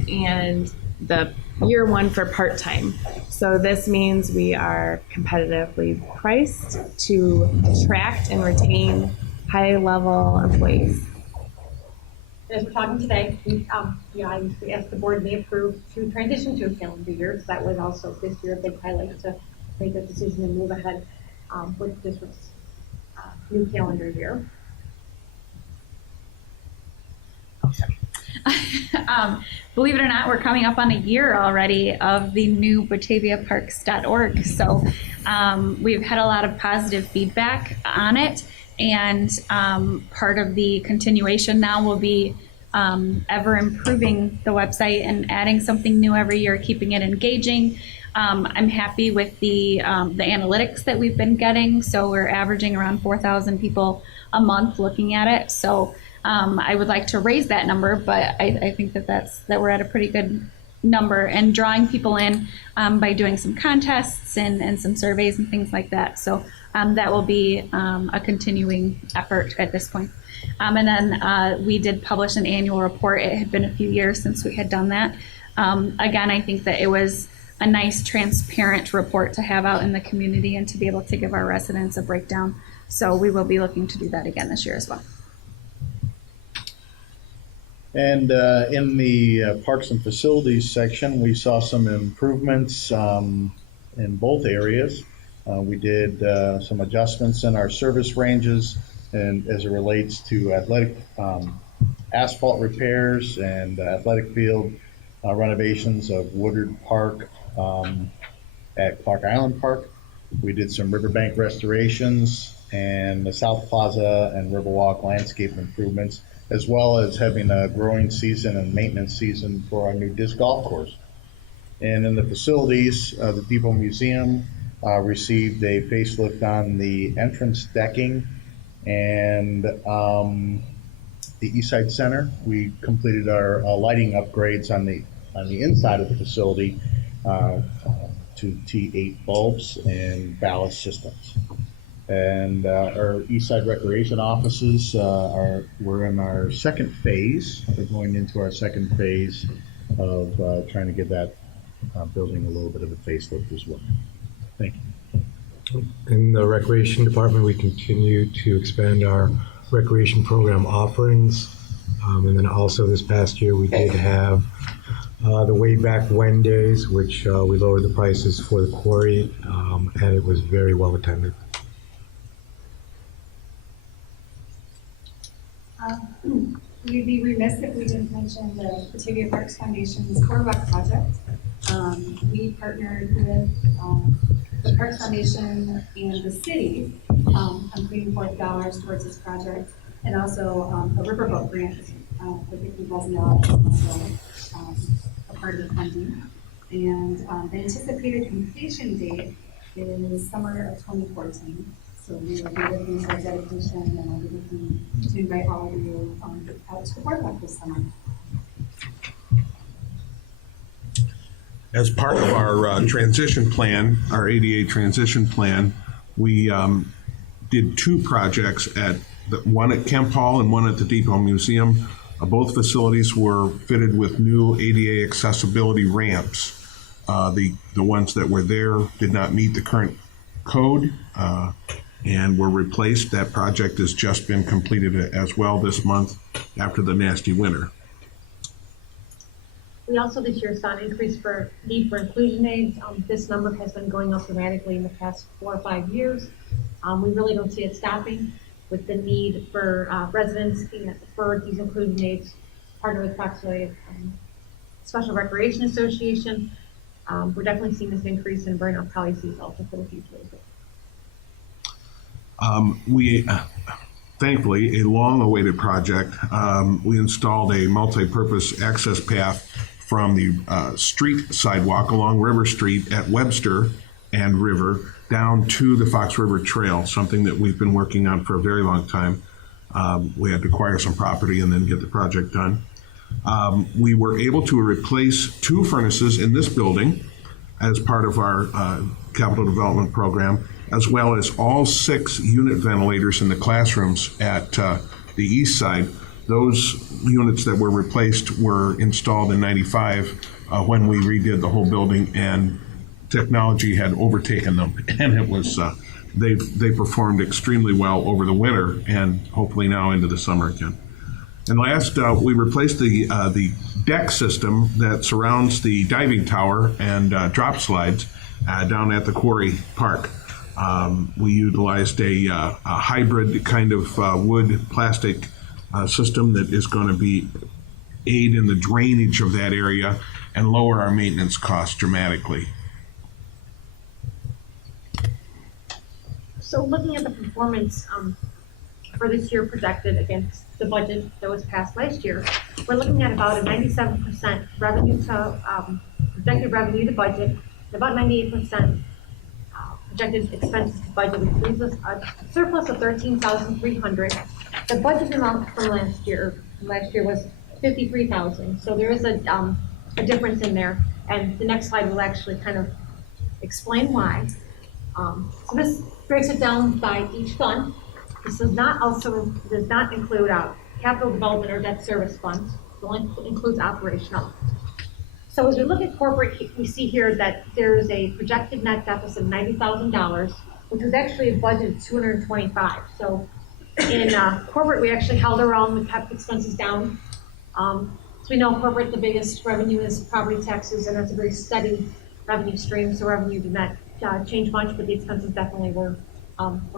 and the year one for part-time. So this means we are competitively priced to attract and retain high-level employees. As we're talking today, we asked the board, they approved to transition to a calendar year. So that was also this year a big highlight to make a decision and move ahead with this new calendar year. Oh, sorry. Believe it or not, we're coming up on a year already of the new BataviaParks.org. So we've had a lot of positive feedback on it. And part of the continuation now will be ever improving the website and adding something new every year, keeping it engaging. I'm happy with the analytics that we've been getting. So we're averaging around 4,000 people a month looking at it. So I would like to raise that number, but I think that we're at a pretty good number, and drawing people in by doing some contests and some surveys and things like that. So that will be a continuing effort at this point. And then we did publish an annual report. It had been a few years since we had done that. Again, I think that it was a nice, transparent report to have out in the community and to be able to give our residents a breakdown. So we will be looking to do that again this year as well. And in the Parks and Facilities section, we saw some improvements in both areas. We did some adjustments in our service ranges, and as it relates to athletic asphalt repairs and athletic field renovations of Woodard Park at Clark Island Park. We did some riverbank restorations and the South Plaza and Riverwalk landscape improvements, as well as having a growing season and maintenance season for our new disc golf course. And in the facilities, the Depot Museum received a facelift on the entrance decking, and the Eastside Center, we completed our lighting upgrades on the inside of the facility to T8 bulbs and ballast systems. And our Eastside Recreation offices we're in our second phase. We're going into our second phase of trying to give that building a little bit of a facelift as well. Thank you. In the Recreation Department, we continue to expand our recreation program offerings. And then also this past year, we did have the Way Back When Days, which we lowered the prices for the quarry, and it was very well attended. We'd be remiss if we didn't mention the Batavia Parks Foundation's Boardwalk project. We partnered with the Parks Foundation and the city on putting forth dollars towards this project, and also a riverboat grant for $50,000 is also a part of the funding. And the anticipated completion date is summer of 2014. So we will be looking for dedication, and I'll be looking to invite all of you out to the boardwalk this summer. As part of our transition plan, our ADA transition plan, we did two projects one at Kemp Hall and one at the Depot Museum. Both facilities were fitted with new ADA accessibility ramps. The ones that were there did not meet the current code and were replaced. That project has just been completed as well this month after the nasty winter. We also this year saw an increase for need for inclusion aids. This number has been going up dramatically in the past 4 or 5 years. We really don't see it stopping with the need for residents for these inclusion aids. Partner with Foxway Special Recreation Association. We're definitely seeing this increase, and we're going to probably see also for the future as well. We thankfully, a long-awaited project. We installed a multi-purpose access path from the street sidewalk along River Street at Webster and River down to the Fox River Trail, something that we've been working on for a very long time. We had to acquire some property and then get the project done. We were able to replace 2 furnaces in this building as part of our capital development program, as well as all 6 unit ventilators in the classrooms at the east side. Those units that were replaced were installed in '95 when we redid the whole building, and technology had overtaken them, and it was they performed extremely well over the winter and hopefully now into the summer again. And last, we replaced the deck system that surrounds the diving tower and drop slides down at the Quarry Park. We utilized a hybrid kind of wood plastic system that is going to be aid in the drainage of that area and lower our maintenance costs dramatically. So looking at the performance for this year projected against the budget that was passed last year, we're looking at about a 97% revenue to projected revenue to budget, and about 98% projected expenses to budget, which leaves us a surplus of 13,300. The budget amount from last year was 53,000. So there is a difference in there, and the next slide will actually kind of explain why. So this breaks it down by each fund. This does not include capital development or debt service funds. It only includes operational. So as we look at corporate, we see here that there is a projected net deficit of $90,000, which was actually a budget of $225,000. So in corporate, we actually held our own. We kept expenses down. So we know corporate, the biggest revenue is property taxes, and that's a very steady revenue stream. So revenue did not change much, but the expenses definitely were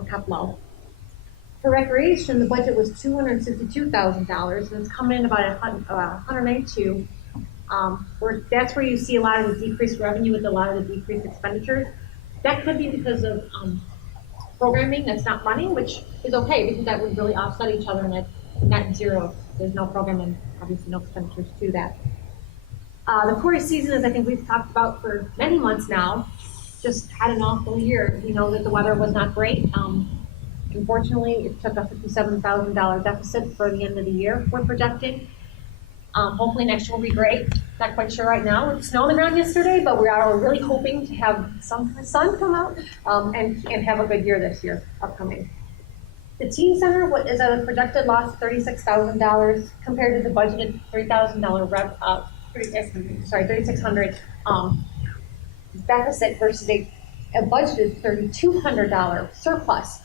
kept low. For recreation, the budget was $262,000, and it's coming in about $192,000. That's where you see a lot of the decreased revenue with a lot of the decreased expenditures. That could be because of programming that's not running, which is okay because that would really offset each other, and that's net zero. There's no programming, obviously no expenditures to that. The quarry season, as I think we've talked about for many months now, just had an awful year. We know that the weather was not great. Unfortunately, it took a $57,000 deficit for the end of the year we're projecting. Hopefully next year will be great. Not quite sure right now. It snowed on the ground yesterday, but we are really hoping to have some sun come out and have a good year this year upcoming. The teen center is at a projected loss of $36,000 compared to the budgeted $3,600 deficit versus a budgeted $3,200 surplus.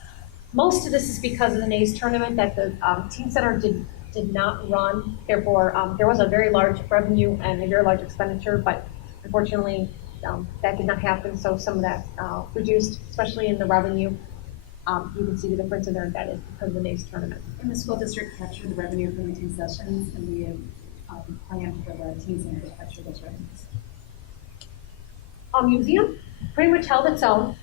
Most of this is because of the NAES tournament that the teen center did not run. Therefore, there was a very large revenue and a very large expenditure, but unfortunately, that did not happen. So some of that reduced, especially in the revenue. You can see the difference in there embedded because of the NAES tournament. And the school district captured the revenue from the teen sessions, and we have planned for the teen center to capture those revenues. Museum pretty much held its own.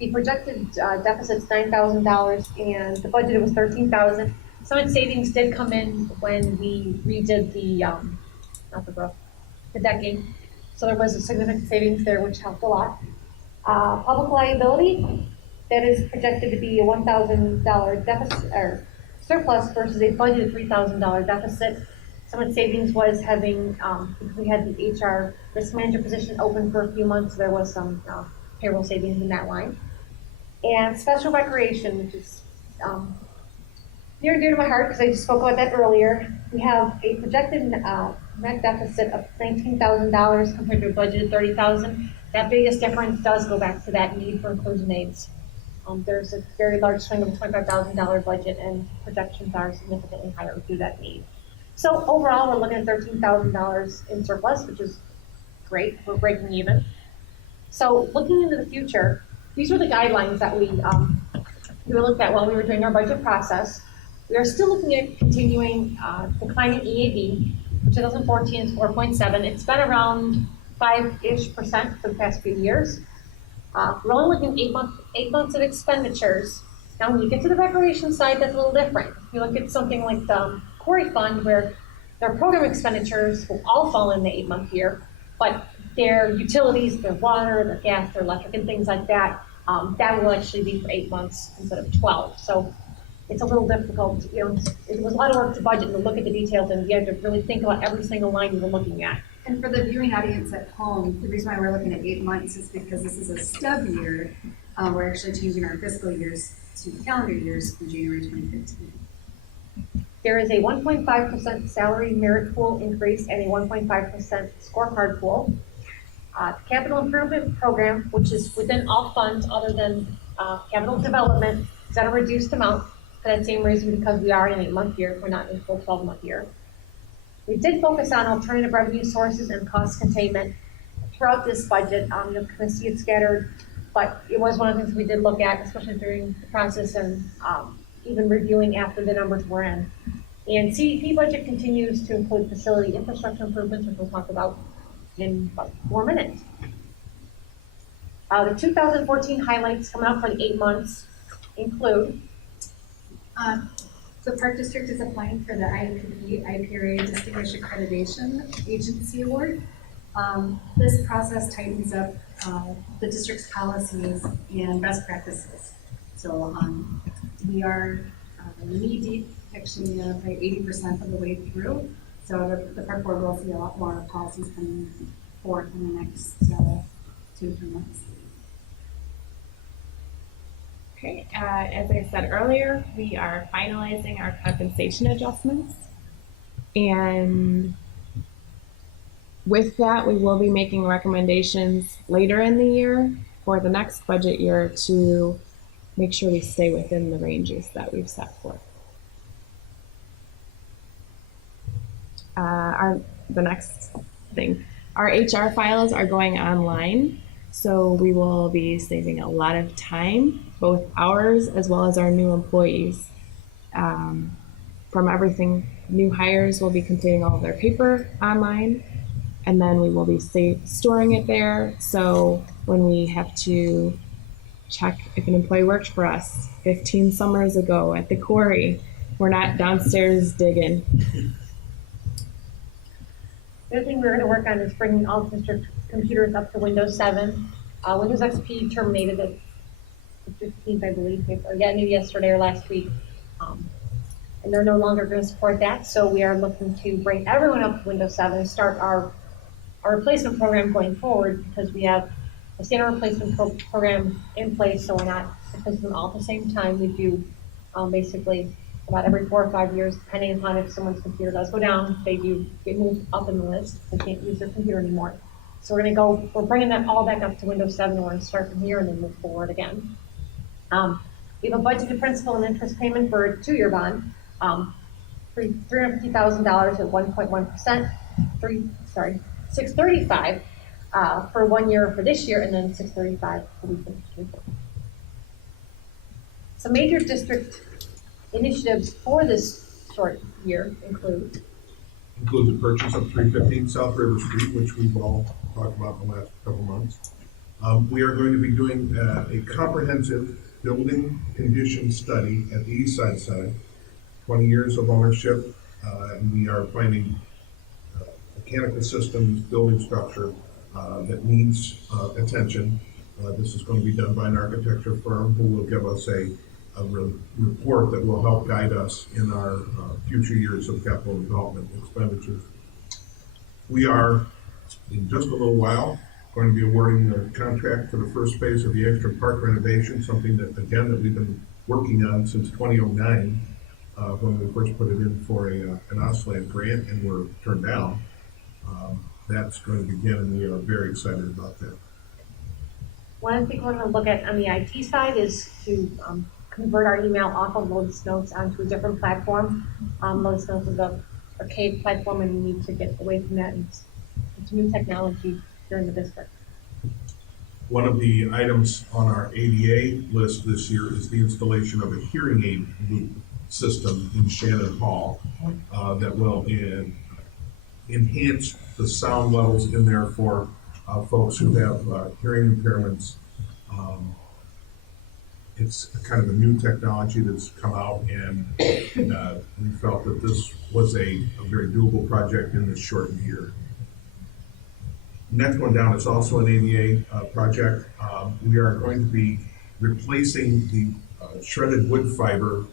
The projected deficit's $9,000, and the budget was $13,000. Some of the savings did come in when we redid the decking, so there was a significant savings there, which helped a lot. Public liability, that is projected to be a $1,000 deficit or surplus versus a budgeted $3,000 deficit. Some of the savings was having, because we had the HR risk manager position open for a few months, there was some payroll savings in that line. And special recreation, which is near and dear to my heart because I just spoke about that earlier. We have a projected net deficit of $19,000 compared to a budgeted $30,000. That biggest difference does go back to that need for inclusion aids. There's a very large swing of a $25,000 budget, and projections are significantly higher due to that need. So overall, we're looking at $13,000 in surplus, which is great. We're breaking even. So looking into the future, these were the guidelines that we looked at while we were doing our budget process. We are still looking at continuing declining EAD. For 2014 is 4.7. It's been around 5-ish% for the past few years. We're only looking at 8 months of expenditures. Now, when you get to the recreation side, that's a little different. If you look at something like the Quarry Fund, where their program expenditures will all fall in the 8-month year, but their utilities, their water, their gas, their electric, and things like that, that will actually be for 8 months instead of 12. So it's a little difficult. It was a lot of work to budget and to look at the details, and you have to really think about every single line you were looking at. And for the viewing audience at home, the reason why we're looking at 8 months is because this is a stub year. We're actually changing our fiscal years to calendar years from January 2015. There is a 1.5% salary merit pool increase and a 1.5% scorecard pool. Capital improvement program, which is within all funds other than capital development, is at a reduced amount for that same reason, because we are in an 8-month year, we're not in a full 12-month year. We did focus on alternative revenue sources and cost containment throughout this budget. You'll kind of see it scattered, but it was one of the things we did look at, especially during the process and even reviewing after the numbers were in. And CDP budget continues to include facility infrastructure improvements, which we'll talk about in about 4 minutes. The 2014 highlights coming up for the 8 months include The Park District is applying for the IPRA Distinguished Accreditation Agency Award. This process tightens up the district's policies and best practices. So we are knee deep, actually probably 80% of the way through. So the Park Board will see a lot more policies coming forth in the next 2-3 months. Okay, as I said earlier, we are finalizing our compensation adjustments. And with that, we will be making recommendations later in the year for the next budget year to make sure we stay within the ranges that we've set forth. The next thing, our HR files are going online, so we will be saving a lot of time, both ours as well as our new employees. From everything, new hires will be completing all of their paper online, and then we will be storing it there. So when we have to check if an employee worked for us 15 summers ago at the quarry, we're not downstairs digging. The other thing we're going to work on is bringing all district computers up to Windows 7. Windows XP terminated at the 15th, I believe. I got new yesterday or last week. And they're no longer going to support that. So we are looking to bring everyone up to Windows 7 and start our replacement program going forward, because we have a standard replacement program in place, so we're not replacing them all at the same time. We do basically about every 4 or 5 years, depending upon if someone's computer does go down, they do get moved up in the list. They can't use their computer anymore. So we're bringing that all back up to Windows 7, and we're going to start from here and then move forward again. We have a budgeted principal and interest payment for a 2-year bond, for $350,000 at 1.1%, $635 for 1 year for this year, and then $635 for the next. Some major district initiatives for this short year include the purchase of 315 South River Street, which we've all talked about in the last couple months. We are going to be doing a comprehensive building condition study at the East Side Center, 20 years of ownership, and we are finding mechanical systems, building structure that needs attention. This is going to be done by an architecture firm who will give us a report that will help guide us in our future years of capital development expenditures. We are, in just a little while, going to be awarding the contract for the first phase of the Extra Park renovation, something that, again, that we've been working on since 2009, when we first put it in for an OSLAD grant and were turned down. That's going to begin, and we are very excited about that. one thing we're going to look at on the IT side is to convert our email off of Lotus Notes onto a different platform. Lotus Notes is an archaic platform, and we need to get away from that. It's new technology here in the district. One of the items on our ADA list this year is the installation of a hearing aid loop system in Shannon Hall that will enhance the sound levels in there for folks who have hearing impairments. It's kind of a new technology that's come out, and we felt that this was a very doable project in this shortened year. Next one down is also an ADA project. We are going to be replacing the shredded wood fiber,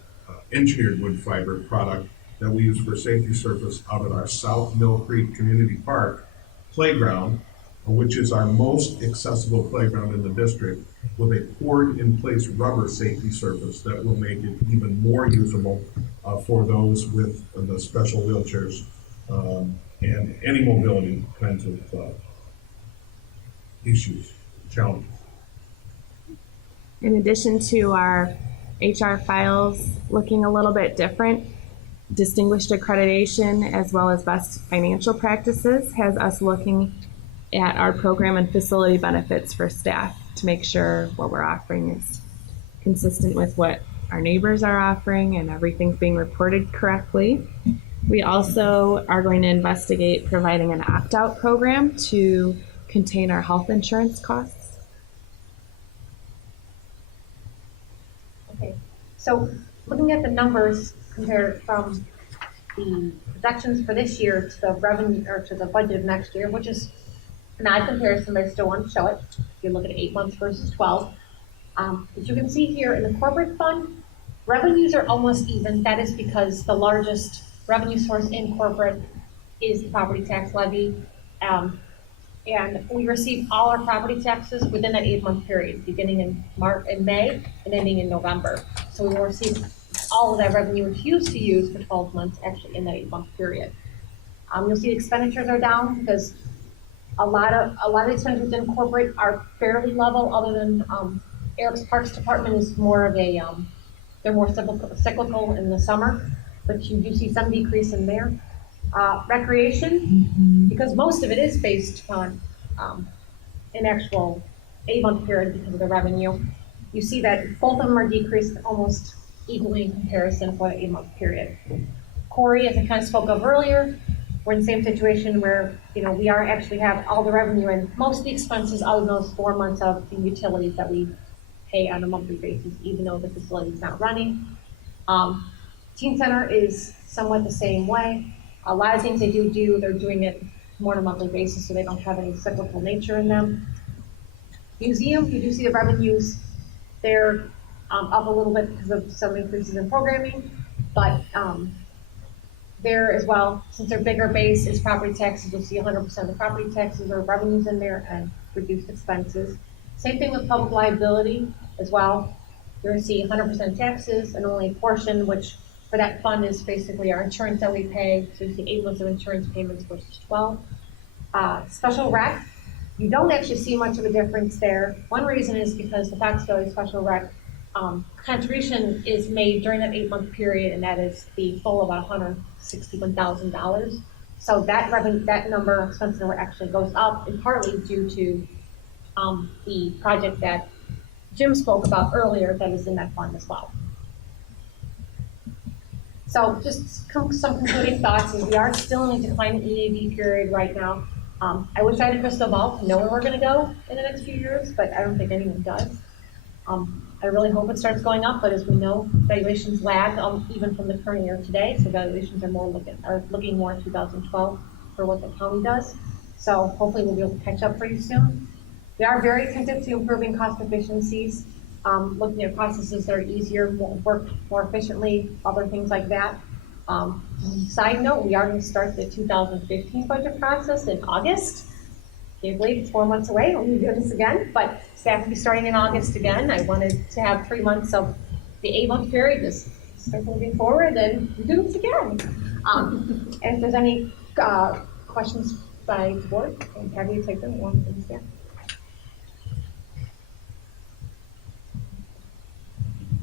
engineered wood fiber product that we use for safety surface out at our South Mill Creek Community Park playground, which is our most accessible playground in the district, with a poured-in-place rubber safety surface that will make it even more usable for those with the special wheelchairs and any mobility kinds of issues, challenges. In addition to our HR files looking a little bit different, distinguished accreditation as well as best financial practices has us looking at our program and facility benefits for staff to make sure what we're offering is consistent with what our neighbors are offering and everything's being reported correctly. We also are going to investigate providing an opt-out program to contain our health insurance costs. Okay, so looking at the numbers compared from the projections for this year to the revenue or to the budget of next year, which is an odd comparison, but I still want to show it. If you look at 8 months versus 12, as you can see here in the corporate fund, revenues are almost even. That is because the largest revenue source in corporate is the property tax levy. And we receive all our property taxes within that 8-month period, beginning in May and ending in November. So we will receive all of that revenue which you used to use for 12 months actually in that 8-month period. You'll see expenditures are down because a lot of the expenditures in corporate are fairly level, other than Eric's Parks Department is more of a they're more cyclical in the summer, but you do see some decrease in there. Recreation, because most of it is based on an actual 8-month period because of the revenue. You see that both of them are decreased almost equally in comparison for the 8-month period. Corey, as I kind of spoke of earlier, we're in the same situation where, we are actually have all the revenue and most of the expenses other than those 4 months of the utilities that we pay on a monthly basis, even though the facility is not running. Teen Center is somewhat the same way. A lot of things they do, they're doing it more on a monthly basis, so they don't have any cyclical nature in them. Museum, you do see the revenues, they're up a little bit because of some increases in programming, but there as well, since their bigger base is property taxes, you'll see 100% of the property taxes or revenues in there and reduced expenses. Same thing with public liability as well. You're going to see 100% taxes and only a portion, which for that fund is basically our insurance that we pay. So you see 8 months of insurance payments versus 12. Special rec, you don't actually see much of a difference there. One reason is because the Fox Valley Special Rec contribution is made during that 8-month period, and that is the full about $161,000. So that number, expense number, actually goes up, and partly due to the project that Jim spoke about earlier that is in that fund as well. So just some concluding thoughts is we are still in a declining EAV period right now. I wish I had a crystal ball to know where we're going to go in the next few years, but I don't think anyone does. I really hope it starts going up, but as we know, valuations lag even from the current year today, so valuations are looking more in 2012 for what the county does. So hopefully we'll be able to catch up pretty soon. We are very attentive to improving cost efficiencies, looking at processes that are easier, work more efficiently, other things like that. Side note, we are going to start the 2015 budget process in August. Can't believe it's 4 months away. We'll do this again, but staff will be starting in August again. I wanted to have 3 months of the 8-month period, just start moving forward, and we do this again. And if there's any questions by the board, I'm happy to take them.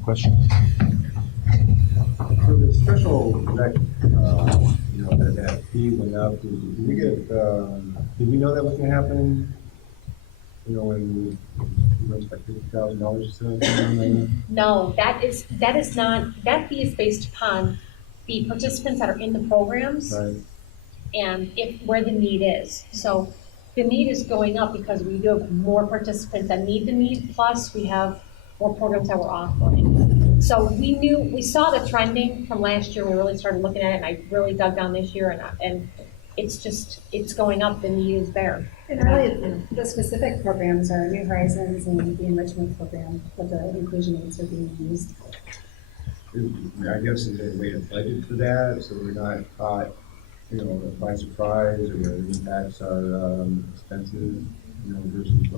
Questions? For the special rec, that fee went up, did we know that was gonna happen? When we went like $50,000 or something? No, that is not, that fee is based upon the participants that are in the programs. Right. And where the need is. So the need is going up because we do have more participants that need the need, plus we have more programs that we're offering. So we saw the trending from last year. We really started looking at it, and I really dug down this year, and it's going up. The need is there. And really, the specific programs are New Horizons and the enrichment program for the inclusion aids are being used. I guess is there a way to budget for that, so we're not caught, by surprise, or the impacts are expensive, versus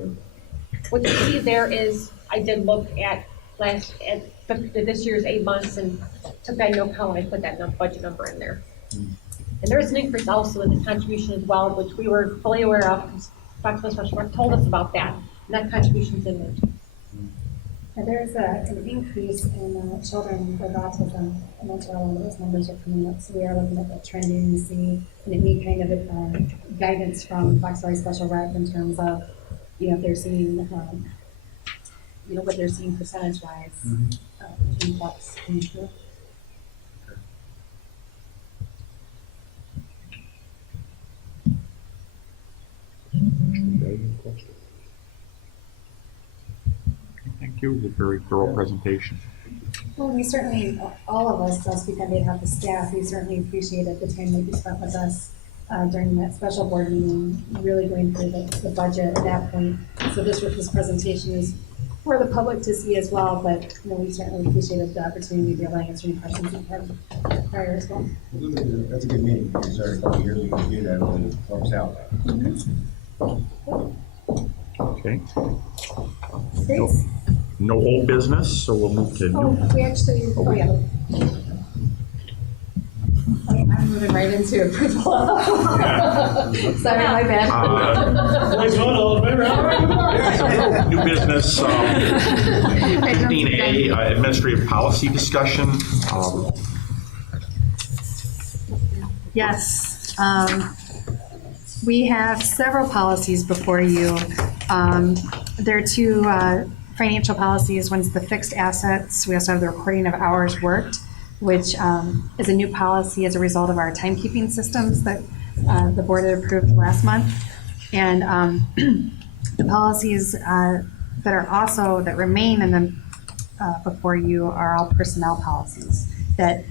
what you see there is, I did look at this year's 8 months and took that into account when I put that budget number in there. And there is an increase also in the contribution as well, which we were fully aware of because Dr. Special told us about that, and that contribution's in there too. And there's an increase in children with autism, and that's why all of those numbers are coming up. So we are looking at that trending to see, and it need kind of guidance from Fox Valley Special Rec in terms of, if they're seeing, what they're seeing percentage-wise, between bucks and through. Thank you. It was a very thorough presentation. Well, we certainly, all of us, I'll speak on behalf of staff, we certainly appreciated the time that you spent with us during that special board meeting, really going through the budget at that point. So this presentation is for the public to see as well, but we certainly appreciated the opportunity to allow answer any questions you had prior as well. That's a good meeting, because there are a couple of years we can do that, it really helps out. Okay. Great. No old business, so we'll move to new. We actually, yeah. I'm moving right into approval. Sorry, my bad. New business, 15A, administrative policy discussion. Yes. We have several policies before you. There are two financial policies. One's the fixed assets. We also have the recording of hours worked, which is a new policy as a result of our timekeeping systems that the board had approved last month. And the policies that remain in the before you are all personnel policies that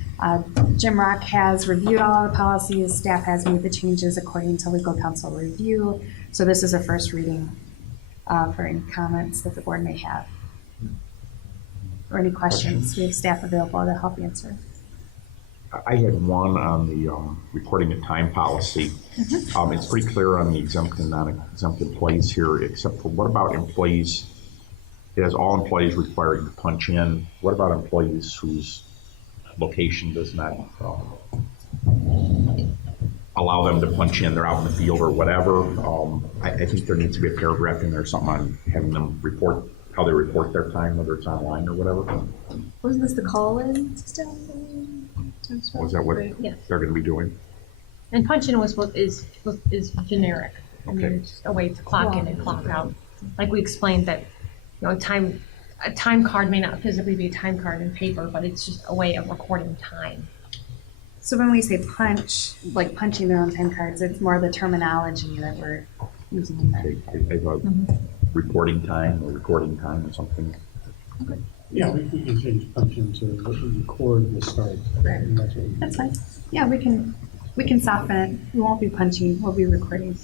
Jim Rock has reviewed all of the policies. Staff has made the changes according to legal counsel review. So this is a first reading for any comments that the board may have or any questions. We have staff available to help answer. I had one on the recording of time policy. It's pretty clear on the exempt and non-exempt employees here, except for what about employees? It has all employees required to punch in. What about employees whose location does not allow them to punch in? They're out in the field or whatever. I think there needs to be a paragraph in there, something on having them report how they report their time, whether it's online or whatever. Wasn't this the call-in system? Was that what Yeah. they're going to be doing? And punch-in is generic. I mean, Okay. it's just a way to clock in and clock out. Like we explained that, a time card may not physically be a time card in paper, but it's just a way of recording time. So when we say punch, like punching their own time cards, it's more the terminology that we're using in there. They have reporting time or recording time or something. Yeah, we can change function to record the start. Right. And that's what we That's fine. Yeah, we can soften it. We won't be punching, we'll be recording.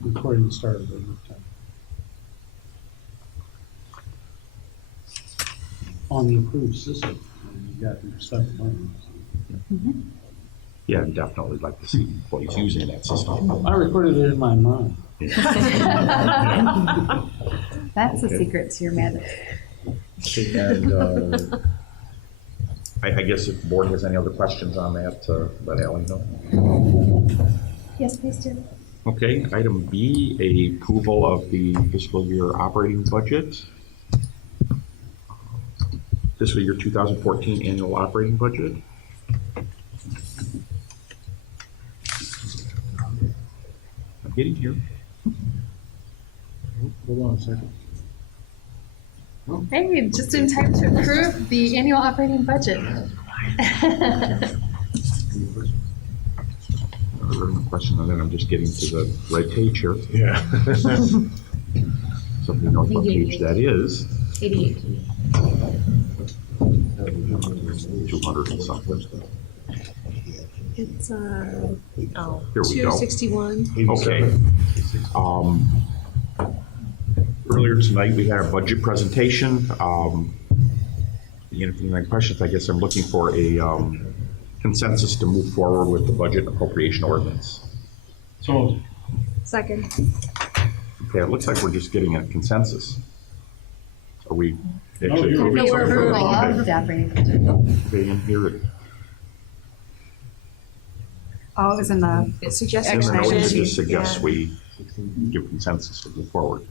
recording the start of the work time. On the approved system, you got your stuff running. Yeah, I'd definitely like to see employees using that system. I recorded it in my mind. That's the secret to your magic. And I guess if the board has any other questions on that, let Ally know. Yes, please do. Okay, item B, a approval of the fiscal year operating budget. Fiscal year 2014 annual operating budget. I'm getting here. Hold on a second. Hey, just in time to approve the annual operating budget. Another question, and then I'm just getting to the right page here. Yeah. Somebody knows what page that is. 88. 200 and something. It's Here we go. 261. Okay. Earlier tonight, we had our budget presentation. If you have any questions, I guess I'm looking for a consensus to move forward with the budget appropriation ordinance. So, Second. Okay, it looks like we're just getting a consensus. Are we No, actually? you're- No, we're approval of the operating budget. Okay, in here, Oh, it was in the in the explanation notes, it sheet. just suggests we give consensus to move forward.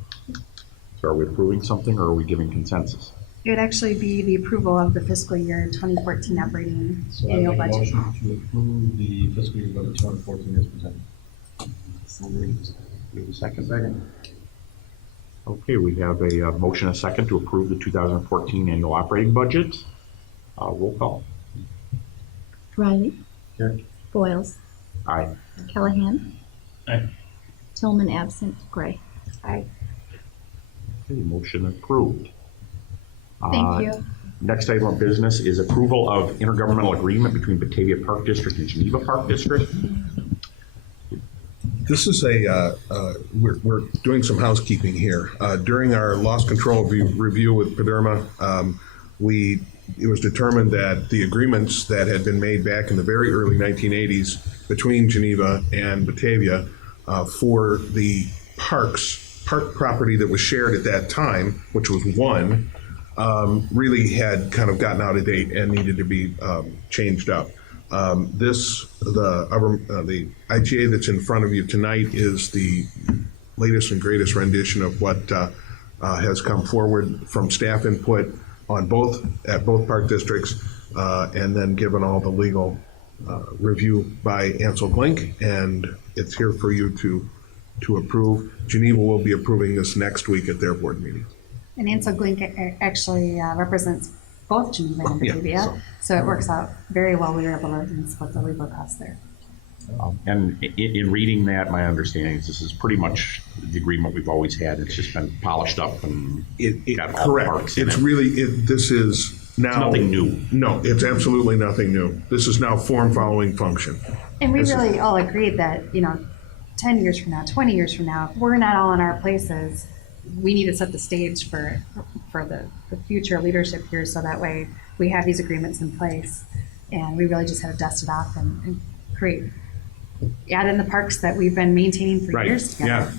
So are we approving something or are we giving consensus? It would actually be the approval of the fiscal year 2014 operating So I annual make a budget. motion to approve the fiscal year budget 2014 as presented. We have a second. Okay, we have a motion and a second to approve the 2014 annual operating budget. Roll call. Riley. Here. Boyles. Aye. Callahan. Aye. Tillman absent. Gray. Aye. Okay, motion approved. Thank you. Next item of business is approval of intergovernmental agreement between Batavia Park District and Geneva Park District. This is we're doing some housekeeping here. During our loss control review with Paderma, it was determined that the agreements that had been made back in the very early 1980s between Geneva and Batavia for the park property that was shared at that time, which was one, really had kind of gotten out of date and needed to be changed up. The IGA that's in front of you tonight is the latest and greatest rendition of what has come forward from staff input on both park districts, and then given all the legal review by Ansel Glink, and it's here for you to approve. Geneva will be approving this next week at their board meeting. And Ansel Glink actually represents both Geneva and Batavia, so it works out very well. We were able to split the legal costs there. And in reading that, my understanding is this is pretty much the agreement we've always had. It's just been polished up and got all the parks in it. This is now. It's nothing new. No, it's absolutely nothing new. This is now form following function. And we really all agreed that, 10 years from now, 20 years from now, if we're not all in our places, we need to set the stage for the future leadership here, so that way we have these agreements in place, and we really just have to dust it off and add in the parks that we've been maintaining for years together.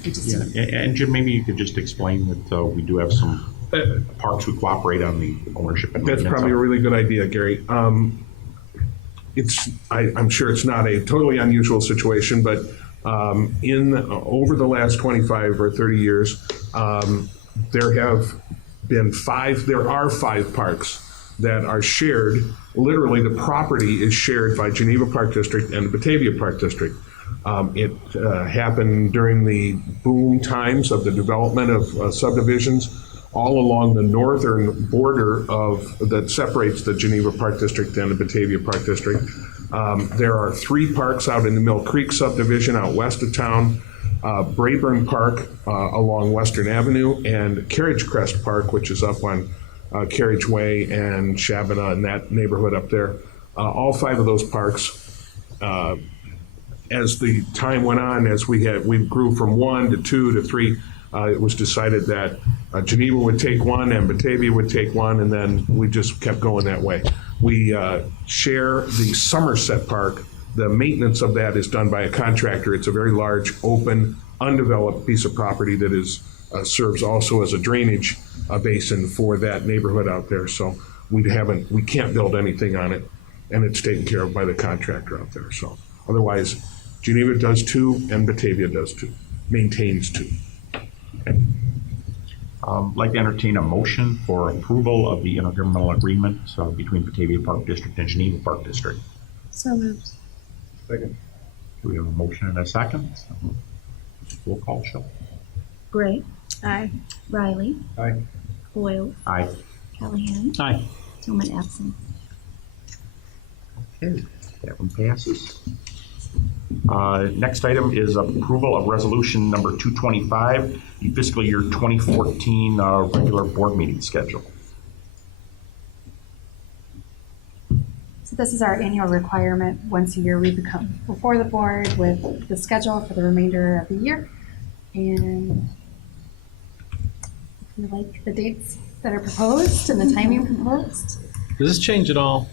And Jim, maybe you could just explain that we do have some parks who cooperate on the ownership. And that's probably a really good idea, Gary. I'm sure it's not a totally unusual situation, but over the last 25 or 30 years, there are five parks that are shared. Literally, the property is shared by Geneva Park District and the Batavia Park District. It happened during the boom times of the development of subdivisions all along the northern border that separates the Geneva Park District and the Batavia Park District. There are three parks out in the Mill Creek subdivision out west of town, Brayburn Park along Western Avenue, and Carriage Crest Park, which is up on Carriage Way and Shabana and that neighborhood up there. All five of those parks, as the time went on, as we grew from 1 to 2 to 3, it was decided that Geneva would take one and Batavia would take one, and then we just kept going that way. We share the Somerset Park. The maintenance of that is done by a contractor. It's a very large, open, undeveloped piece of property that serves also as a drainage basin for that neighborhood out there. So we can't build anything on it, and it's taken care of by the contractor out there. So otherwise, Geneva does 2 and Batavia does 2, maintains 2. Okay. I'd like to entertain a motion for approval of the intergovernmental agreement between Batavia Park District and Geneva Park District. So moved. Second. Do we have a motion and a second? Roll call, Shel. Gray. Aye. Riley. Aye. Boyles. Aye. Callahan. Aye. Tillman absent. Okay, that one passes. Next item is approval of resolution number 225, the fiscal year 2014 regular board meeting schedule. So this is our annual requirement. Once a year, we become before the board with the schedule for the remainder of the year. And if you like the dates that are proposed and the timing proposed. Does this change at all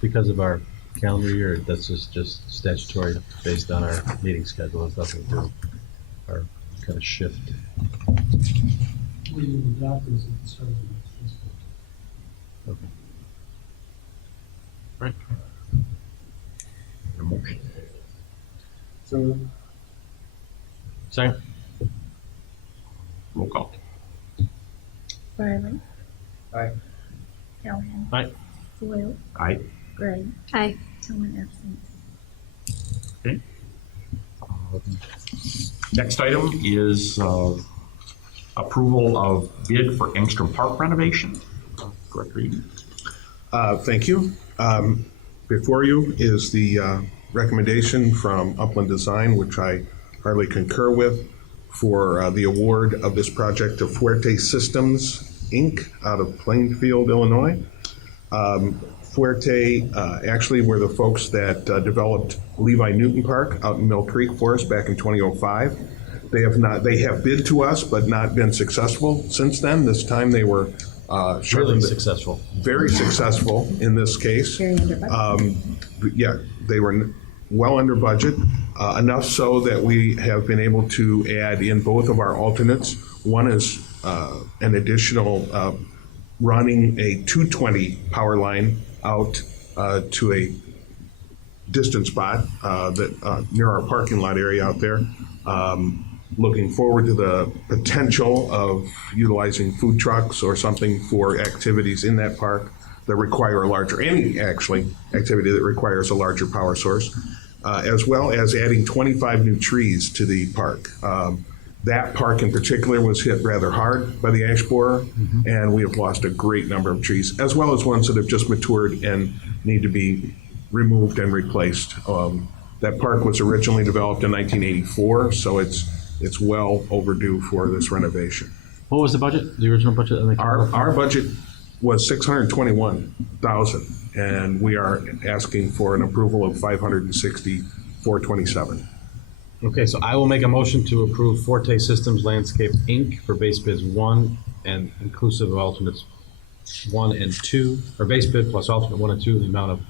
because of our calendar year? That's just statutory based on our meeting schedule. It's nothing to do our kind of shift. We will adopt this at the start of the next fiscal. Okay. Right. A motion. So Second. Roll call. Riley. Aye. Callahan. Aye. Boyles. Aye. Gray. Aye. Tillman absent. Okay. Next item is approval of bid for Engstrom Park renovation. Director Eden. Thank you. Before you is the recommendation from Upland Design, which I hardly concur with, for the award of this project to Fuerte Systems, Inc., out of Plainfield, Illinois. Fuerte actually were the folks that developed Levi Newton Park out in Mill Creek for us back in 2005. They have bid to us, but not been successful since then. This time they were Really successful. Very successful in this case. Very under budget. Yeah, they were well under budget, enough so that we have been able to add in both of our alternates. One is an additional running a 220 power line out to a distant spot that near our parking lot area out there. Looking forward to the potential of utilizing food trucks or something for activities in that park that require any activity that requires a larger power source, as well as adding 25 new trees to the park. That park in particular was hit rather hard by the ash borer, and we have lost a great number of trees, as well as ones that have just matured and need to be removed and replaced. That park was originally developed in 1984, so it's well overdue for this renovation. What was the budget, the original budget? Our budget was $621,000, and we are asking for an approval of $564,227. Okay, so I will make a motion to approve Forte Systems Landscape, Inc. for base bids 1 and inclusive of alternates 1 and 2, or base bid plus alternate 1 and 2 in the amount of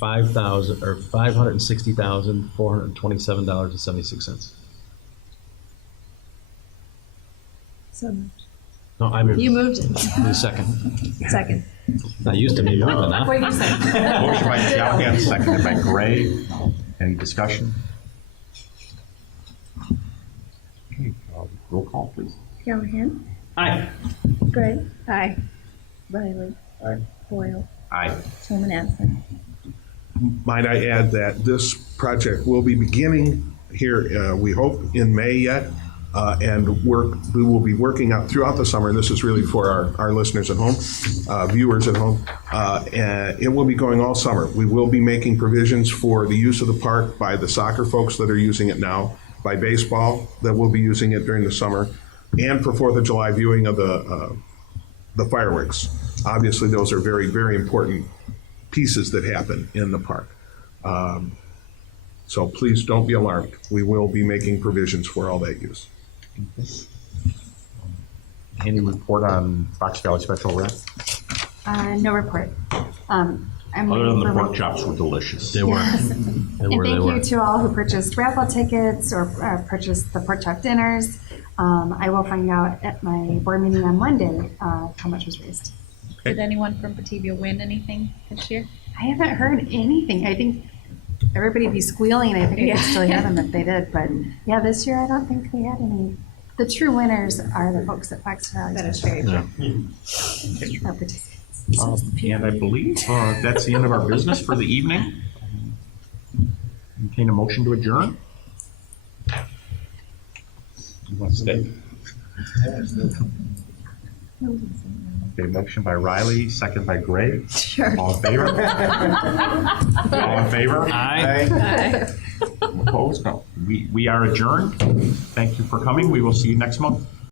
$560,427.76. So moved. No, I moved. You moved it. Need a second. Second. Not used to me moving now. What did you say? Motion by Callahan, seconded by Gray. Any discussion? Okay, roll call, please. Callahan. Aye. Gray. Aye. Riley. Aye. Boyle. Aye. Tillman absent. Might I add that this project will be beginning here, we hope, in May yet, and we will be working out throughout the summer, and this is really for our listeners at home, viewers at home, and it will be going all summer. We will be making provisions for the use of the park by the soccer folks that are using it now, by baseball that will be using it during the summer, and for 4th of July viewing of the fireworks. Obviously, those are very, very important pieces that happen in the park. So please don't be alarmed. We will be making provisions for all that use. Any report on Fox Valley Special Rest? No report. I'm Other than the waiting for pork chops were delicious. They were. Yes. They And were. thank you to all who purchased raffle tickets or purchased the pork chop dinners. I will find out at my board meeting on Monday how much was raised. Did anyone from Batavia win anything this year? I haven't heard anything. I think everybody'd be squealing. I think I could still hear them if they did. But yeah, this year I don't think we had any. The true winners are the folks at Fox Valley. That is very true. Our participants. And I believe that's the end of our business for the evening. Entertain a motion to adjourn. You want to stay? Okay, motion by Riley, second by Gray. Sure. All in favor? All in favor? Aye. Opposed? No. We are adjourned. Thank you for coming. We will see you next month.